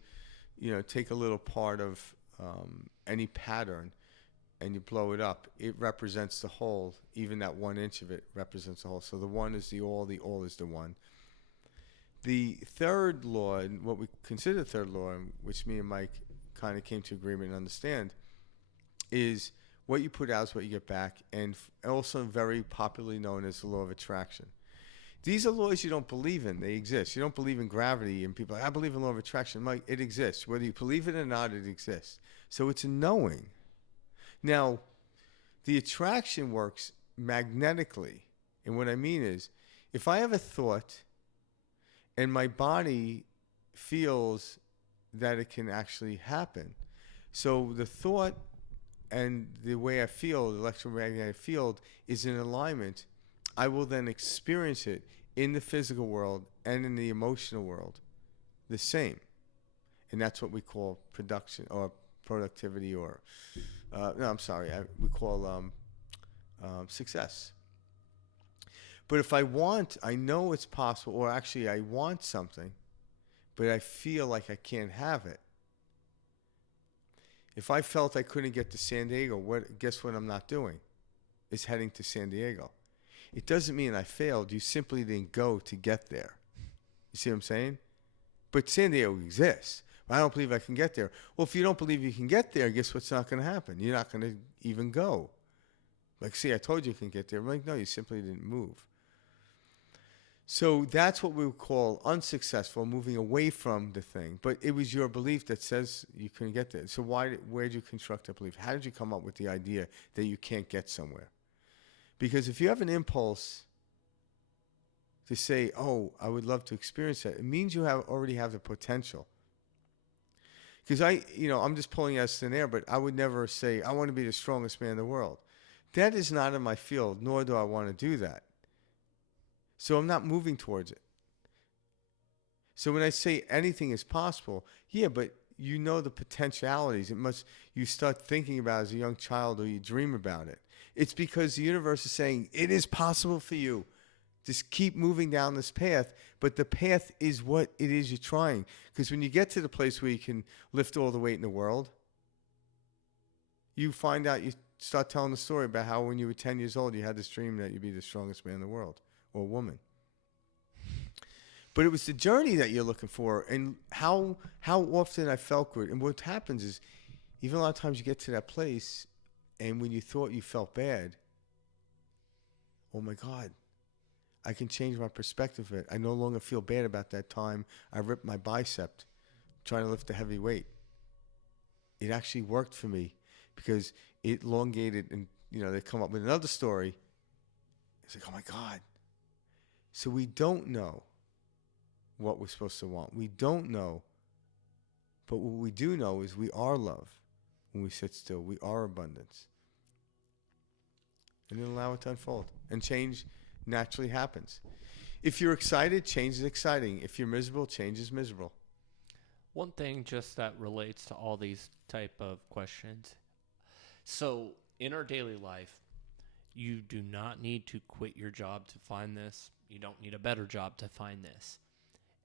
take a little part of any pattern and you blow it up, it represents the whole. Even that 1 inch of it represents the whole. So the one is the all is the one. The third law, and what we consider the third law, and which me and Mike kind of came to agreement and understand, is what you put out is what you get back, and also very popularly known as the law of attraction. These are laws you don't believe in. They exist. You don't believe in gravity, and people are like, I believe in law of attraction. Mike, it exists. Whether you believe it or not, it exists. So it's a knowing. Now, the attraction works magnetically. And what I mean is, if I have a thought and my body feels that it can actually happen, so the thought and the way I feel, the electromagnetic field, is in alignment, I will then experience it in the physical world and in the emotional world the same. And that's what we call production or productivity or no, I'm sorry, we call success. But if I know it's possible, or actually I want something, but I feel like I can't have it. If I felt I couldn't get to San Diego, guess what I'm not doing? Is heading to San Diego. It doesn't mean I failed. You simply didn't go to get there. You see what I'm saying? But San Diego exists. I don't believe I can get there. Well, if you don't believe you can get there, guess what's not going to happen? You're not going to even go. Like, see, I told you can get there. I'm like, no, you simply didn't move. So that's what we would call unsuccessful, moving away from the thing. But it was your belief that says you couldn't get there. So where did you construct that belief? How did you come up with the idea that you can't get somewhere? Because if you have an impulse to say, oh, I would love to experience that, it means you already have the potential. Because I'm just pulling us in air, but I would never say, I want to be the strongest man in the world. That is not in my field, nor do I want to do that. So I'm not moving towards it. So when I say anything is possible, yeah, but you know the potentialities. You start thinking about it as a young child, or you dream about it. It's because the universe is saying, it is possible for you. Just keep moving down this path. But the path is what it is you're trying. Because when you get to the place where you can lift all the weight in the world, you find out, you start telling the story about how when you were 10 years old, you had this dream that you'd be the strongest man in the world, or woman. But it was the journey that you're looking for, and how often I felt good. And what happens is, even a lot of times you get to that place, and when you thought you felt bad, oh my God, I can change my perspective of it. I no longer feel bad about that time I ripped my bicep trying to lift a heavy weight. It actually worked for me because it elongated, and they come up with another story. It's like, oh my God. So we don't know what we're supposed to want. We don't know. But what we do know is we are love when we sit still. We are abundance. And then allow it to unfold. And change naturally happens. If you're excited, change is exciting. If you're miserable, change is miserable. One thing just that relates to all these type of questions. So in our daily life, you do not need to quit your job to find this. You don't need a better job to find this.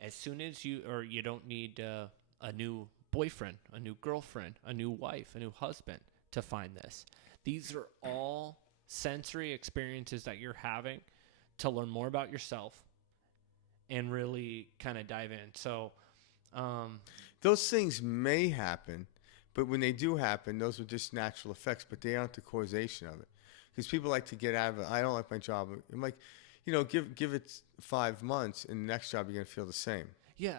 As soon as you don't need a new boyfriend, a new girlfriend, a new wife, a new husband to find this. These are all sensory experiences that you're having to learn more about yourself and really kind of dive in. So those things may happen, but when they do happen, those are just natural effects, but they aren't the causation of it. Because people like to get out of it. I don't like my job. I'm like, give it 5 months, and the next job you're going to feel the same. Yeah,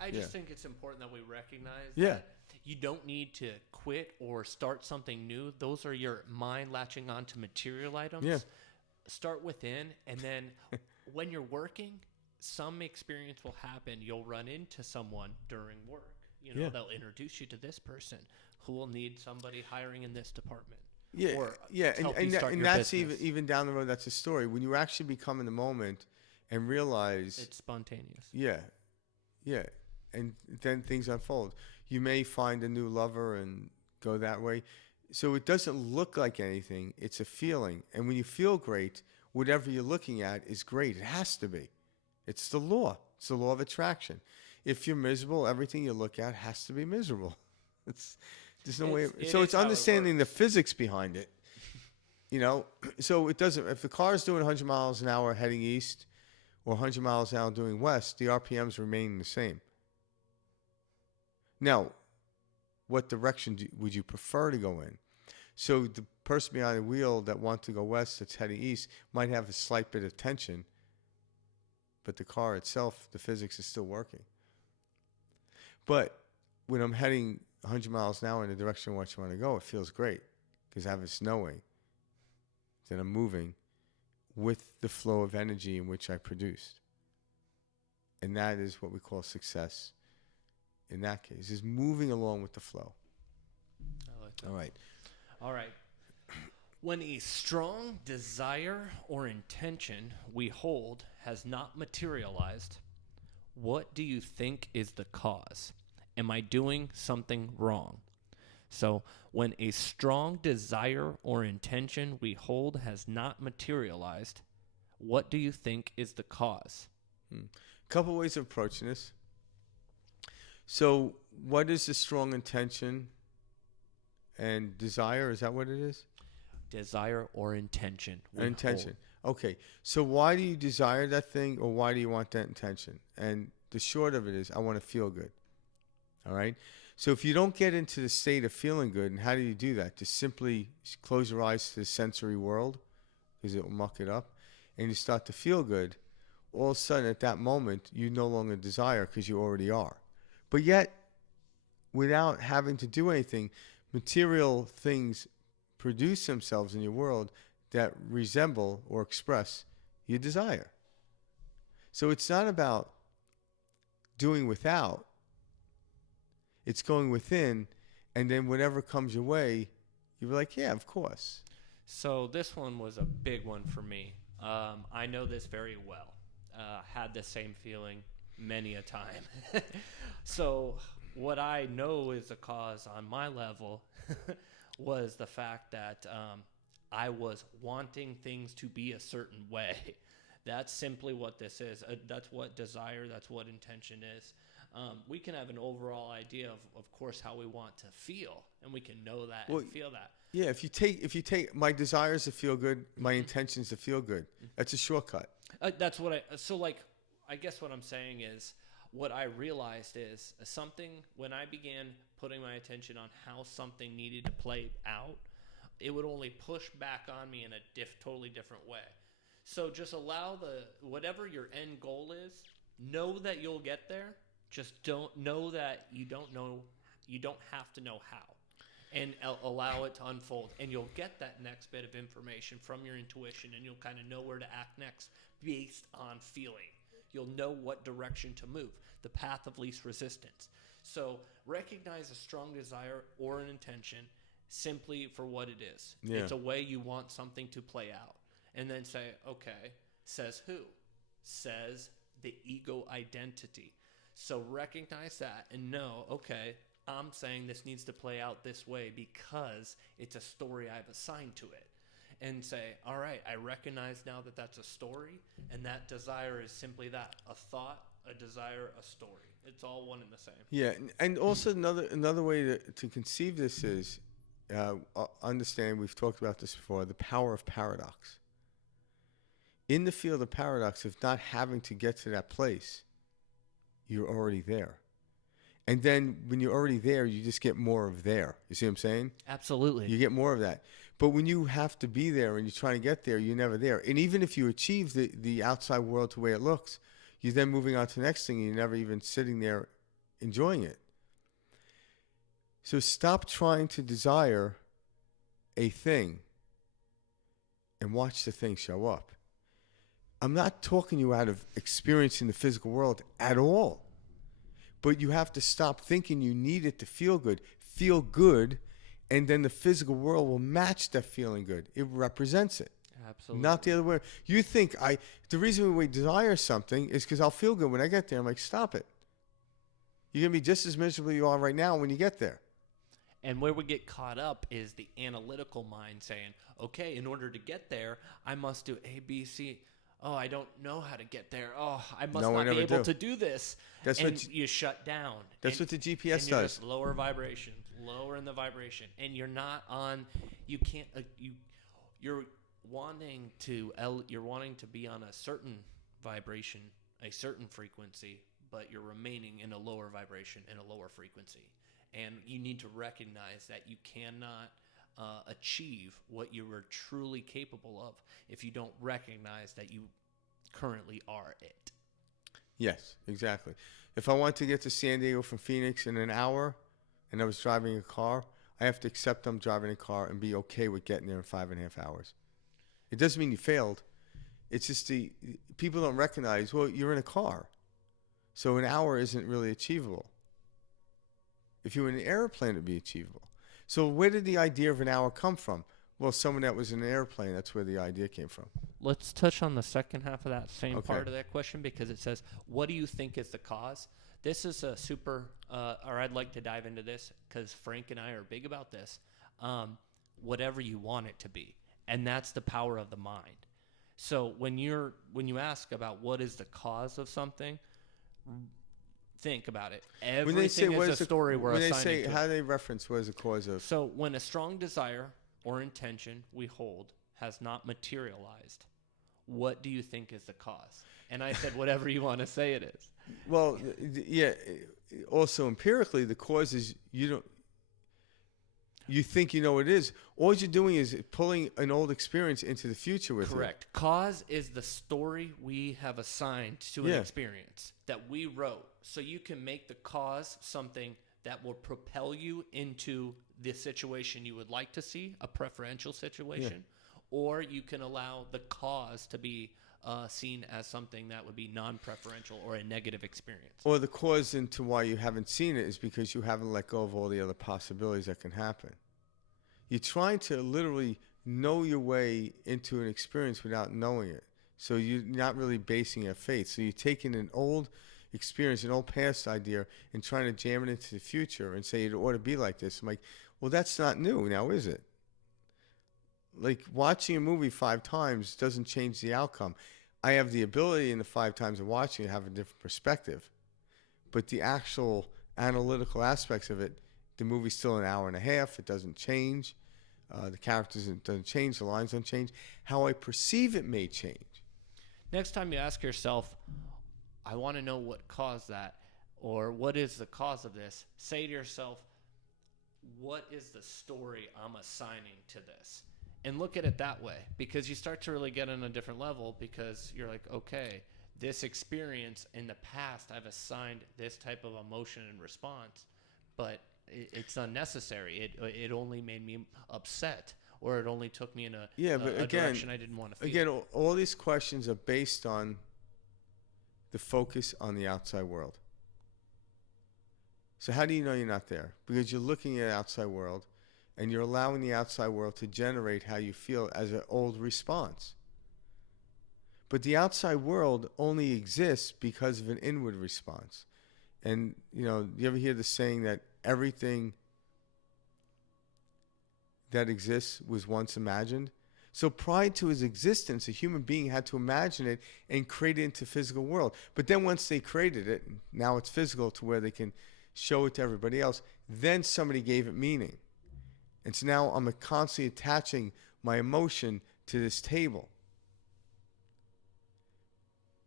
I just think it's important that we recognize Yeah. that you don't need to quit or start something new. Those are your mind latching on to material items. Yeah. Start within, and then when you're working, some experience will happen. You'll run into someone during work. They'll introduce you to this person who will need somebody hiring in this department. Yeah, Or and that's even down the road. That's a story when you actually become in the moment and realize it's spontaneous. Yeah, and then things unfold. You may find a new lover and go that way. So it doesn't look like anything. It's a feeling, and when you feel great, whatever you're looking at is great. It has to be. It's the law. It's the law of attraction. If you're miserable, everything you look at has to be miserable. There's no way. So it's understanding the physics behind it. So it doesn't. If the car is doing 100 miles an hour heading east, or 100 miles an hour doing west, the RPMs remain the same. Now, what direction would you prefer to go in? So the person behind the wheel that wants to go west, that's heading east, might have a slight bit of tension, but the car itself, the physics is still working. But when I'm heading 100 miles an hour in the direction in which I want to go, it feels great because I have this knowing that I'm moving with the flow of energy in which I produced. And that is what we call success in that case, is moving along with the flow. I like that. All right. When a strong desire or intention we hold has not materialized, what do you think is the cause? Am I doing something wrong? So, when a strong desire or intention we hold has not materialized, what do you think is the cause? Couple ways of approaching this. So, what is the strong intention and desire? Is that what it is? Desire or intention. Intention. Okay. So, why do you desire that thing, or why do you want that intention? And the short of it is, I want to feel good. All right. So, if you don't get into the state of feeling good, and how do you do that? Just simply close your eyes to the sensory world, because it will muck it up, and you start to feel good. All of a sudden, at that moment, you no longer desire because you already are. But yet, without having to do anything, material things produce themselves in your world that resemble or express your desire. So it's not about doing without, it's going within, and then whatever comes your way, you're like, yeah, of course. So this one was a big one for me. I know this very well. Had the same feeling many a time. So what I know is the cause on my level was the fact that I was wanting things to be a certain way. That's simply what this is. That's what desire, that's what intention is. We can have an overall idea of course, how we want to feel, and we can know that and feel that. Yeah, if you take my desires to feel good, my intentions to feel good, that's a shortcut. That's what I guess what I'm saying is, what I realized is something, when I began putting my attention on how something needed to play out, it would only push back on me in a totally different way. So just allow whatever your end goal is, know that you'll get there. Just don't know that you don't have to know how, and allow it to unfold, and you'll get that next bit of information from your intuition, and you'll kind of know where to act next based on feeling. You'll know what direction to move, the path of least resistance. So recognize a strong desire or an intention simply for what it is. Yeah. It's a way you want something to play out. And then say, okay, says who? Says the ego identity. So recognize that and know, okay, I'm saying this needs to play out this way because it's a story I've assigned to it. And say, all right, I recognize now that that's a story, and that desire is simply that, a thought, a desire, a story. It's all one and the same. Yeah, and also another way to conceive this is, understand, we've talked about this before, the power of paradox. In the field of paradox, of not having to get to that place, you're already there. And then when you're already there, you just get more of there. You see what I'm saying? Absolutely. You get more of that. But when you have to be there and you're trying to get there, you're never there. And even if you achieve the outside world to the way it looks, you're then moving on to the next thing and you're never even sitting there enjoying it. So stop trying to desire a thing and watch the thing show up. I'm not talking you out of experiencing the physical world at all. But you have to stop thinking you need it to feel good. Feel good, and then the physical world will match that feeling good. It represents it. Absolutely. Not the other way. You think the reason we desire something is because I'll feel good when I get there. I'm like, stop it. You're going to be just as miserable you are right now when you get there. And where we get caught up is the analytical mind saying, okay, in order to get there, I must do A, B, C. Oh, I don't know how to get there. Oh, I must not be able to do this. That's and what you shut down. That's what the GPS and you're does. Just lower vibration, lower in the vibration, and you're not on. You can't. You're wanting to be on a certain vibration, a certain frequency, but you're remaining in a lower vibration and a lower frequency, and you need to recognize that you cannot achieve what you are truly capable of if you don't recognize that you currently are it. Yes, exactly. If I want to get to San Diego from Phoenix in an hour and I was driving a car, I have to accept I'm driving a car and be okay with getting there in 5.5 hours. It doesn't mean you failed. It's just people don't recognize, well, you're in a car. So an hour isn't really achievable. If you were in an airplane, it'd be achievable. So where did the idea of an hour come from? Well, someone that was in an airplane, that's where the idea came from. Let's touch on the second half of that same part of that question, because it says, what do you think is the cause? This is a super, or I'd like to dive into this because Frank and I are big about this. Whatever you want it to be, and that's the power of the mind. So when you ask about what is the cause of something, think about it. When they say Everything what is is a story we're when they assigning say to how it. do they reference what is the cause of? So when a strong desire or intention we hold has not materialized, what do you think is the cause? And I said, whatever you want to say it is. Well, yeah. Also, empirically, the cause is you think you know what it is. All you're doing is pulling an old experience into the future with Correct. Cause is the story we have assigned to an Yeah. experience that we wrote. So you can make the cause something that will propel you into the situation you would like to see, a preferential situation, or you can allow the cause to be seen as something that would be non-preferential or a negative experience. Or the cause into why you haven't seen it is because you haven't let go of all the other possibilities that can happen. You're trying to literally know your way into an experience without knowing it. So you're not really basing your faith. So you're taking an old experience, an old past idea, and trying to jam it into the future and say it ought to be like this. I'm like, well, that's not new now, is it? Like watching a movie 5 times doesn't change the outcome. I have the ability in the 5 times of watching to have a different perspective. But the actual analytical aspects of it, the movie's still an hour and a half. It doesn't change. The characters doesn't change. The lines don't change. How I perceive it may change. Next time you ask yourself, I want to know what caused that, or what is the cause of this, say to yourself, what is the story I'm assigning to this? And look at it that way, because you start to really get on a different level, because you're like, okay, this experience in the past, I've assigned this type of emotion and response, but it's unnecessary. It only made me upset, or it only took me in a direction I didn't want to feel. Again, all these questions are based on the focus on the outside world. So how do you know you're not there? Because you're looking at the outside world, and you're allowing the outside world to generate how you feel as an old response. But the outside world only exists because of an inward response. And, you ever hear the saying that everything that exists was once imagined? So prior to his existence, a human being had to imagine it and create it into the physical world. But then once they created it, now it's physical to where they can show it to everybody else, then somebody gave it meaning. And so now I'm constantly attaching my emotion to this table.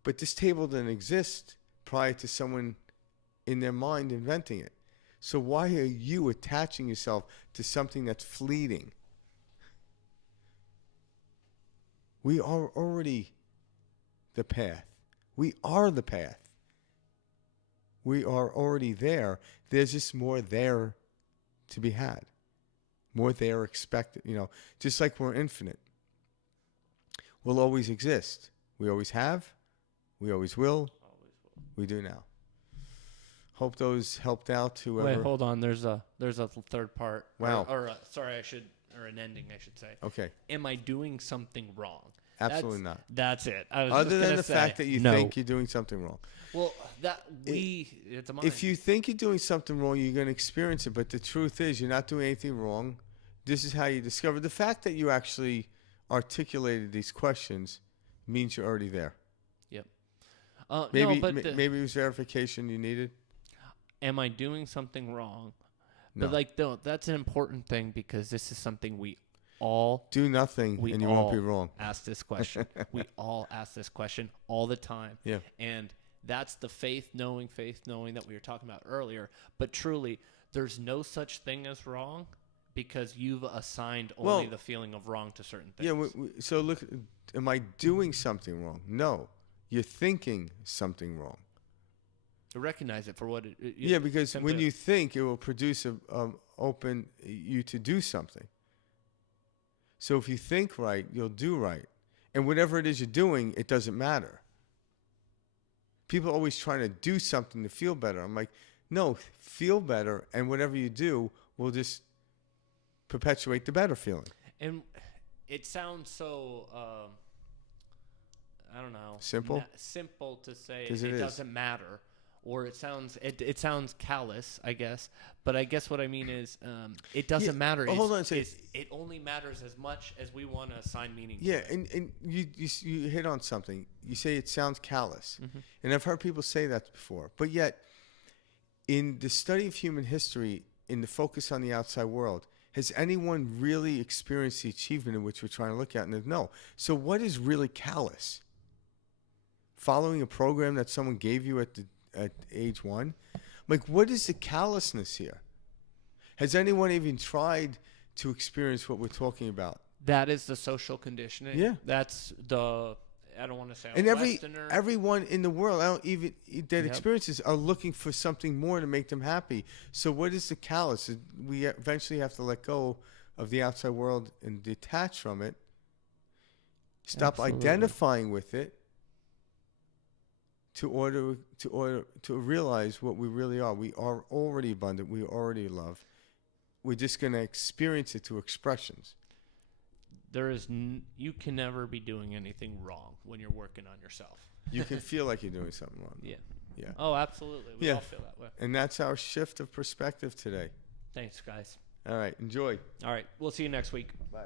But this table didn't exist prior to someone in their mind inventing it. So why are you attaching yourself to something that's fleeting? We are already the path. We are the path. We are already there. There's just more there to be had. More there expected. Just like we're infinite. We'll always exist. We always have. We always will. We do now. Hope those helped out to whoever. Wait, hold on. There's a third part. Wow. Or an ending, I should say. Okay. Am I doing something wrong? Absolutely not. That's it. I was Other just than gonna the say, fact that you no. think you're doing something wrong. Well, it's a mind. If you think you're doing something wrong, you're going to experience it. But the truth is, you're not doing anything wrong. This is how you discover. The fact that you actually articulated these questions means you're already there. Yep. Maybe maybe it was verification you needed. Am I doing something wrong? No. But that's an important thing, because this is something we all do nothing and you won't be wrong. Ask this question. We all ask this question all the time. Yeah. And that's the faith knowing that we were talking about earlier. But truly, there's no such thing as wrong, because you've assigned only the feeling of wrong to certain things. Yeah. So look, am I doing something wrong? No. You're thinking something wrong. To recognize it for what it is. Yeah, because when you think, it will produce open you to do something. So if you think right, you'll do right. And whatever it is you're doing, it doesn't matter. People are always trying to do something to feel better. I'm like, no, feel better, and whatever you do will just perpetuate the better feeling. And it sounds so, I don't know. Simple? Simple to say Because it is. doesn't matter. or it sounds callous, I guess. But I guess what I mean is, it doesn't matter. Hold on a second. It only matters as much as we want to assign meaning. Yeah, to it. and you hit on something. You say it sounds callous, Mm-hmm. and I've heard people say that before. But yet, in the study of human history, in the focus on the outside world, has anyone really experienced the achievement in which we're trying to look at? And no. So what is really callous? Following a program that someone gave you at age 1? Like, what is the callousness here? Has anyone even tried to experience what we're talking about? That is the social conditioning. Yeah. That's the, I don't want to say And Westerner. everyone in the world, I don't even that experiences are looking for something more to make them happy. So what is the callous? We eventually have to let go of the outside world and detach from it. Stop Absolutely. identifying with it to realize what we really are. We are already abundant. We already love. We're just going to experience it through expressions. You can never be doing anything wrong when you're working on yourself. You can feel like you're doing something wrong. Yeah. Yeah. Oh, absolutely. We all feel that way. And that's our shift of perspective today. Thanks, guys. All right. Enjoy. All right. We'll see you next week. Bye.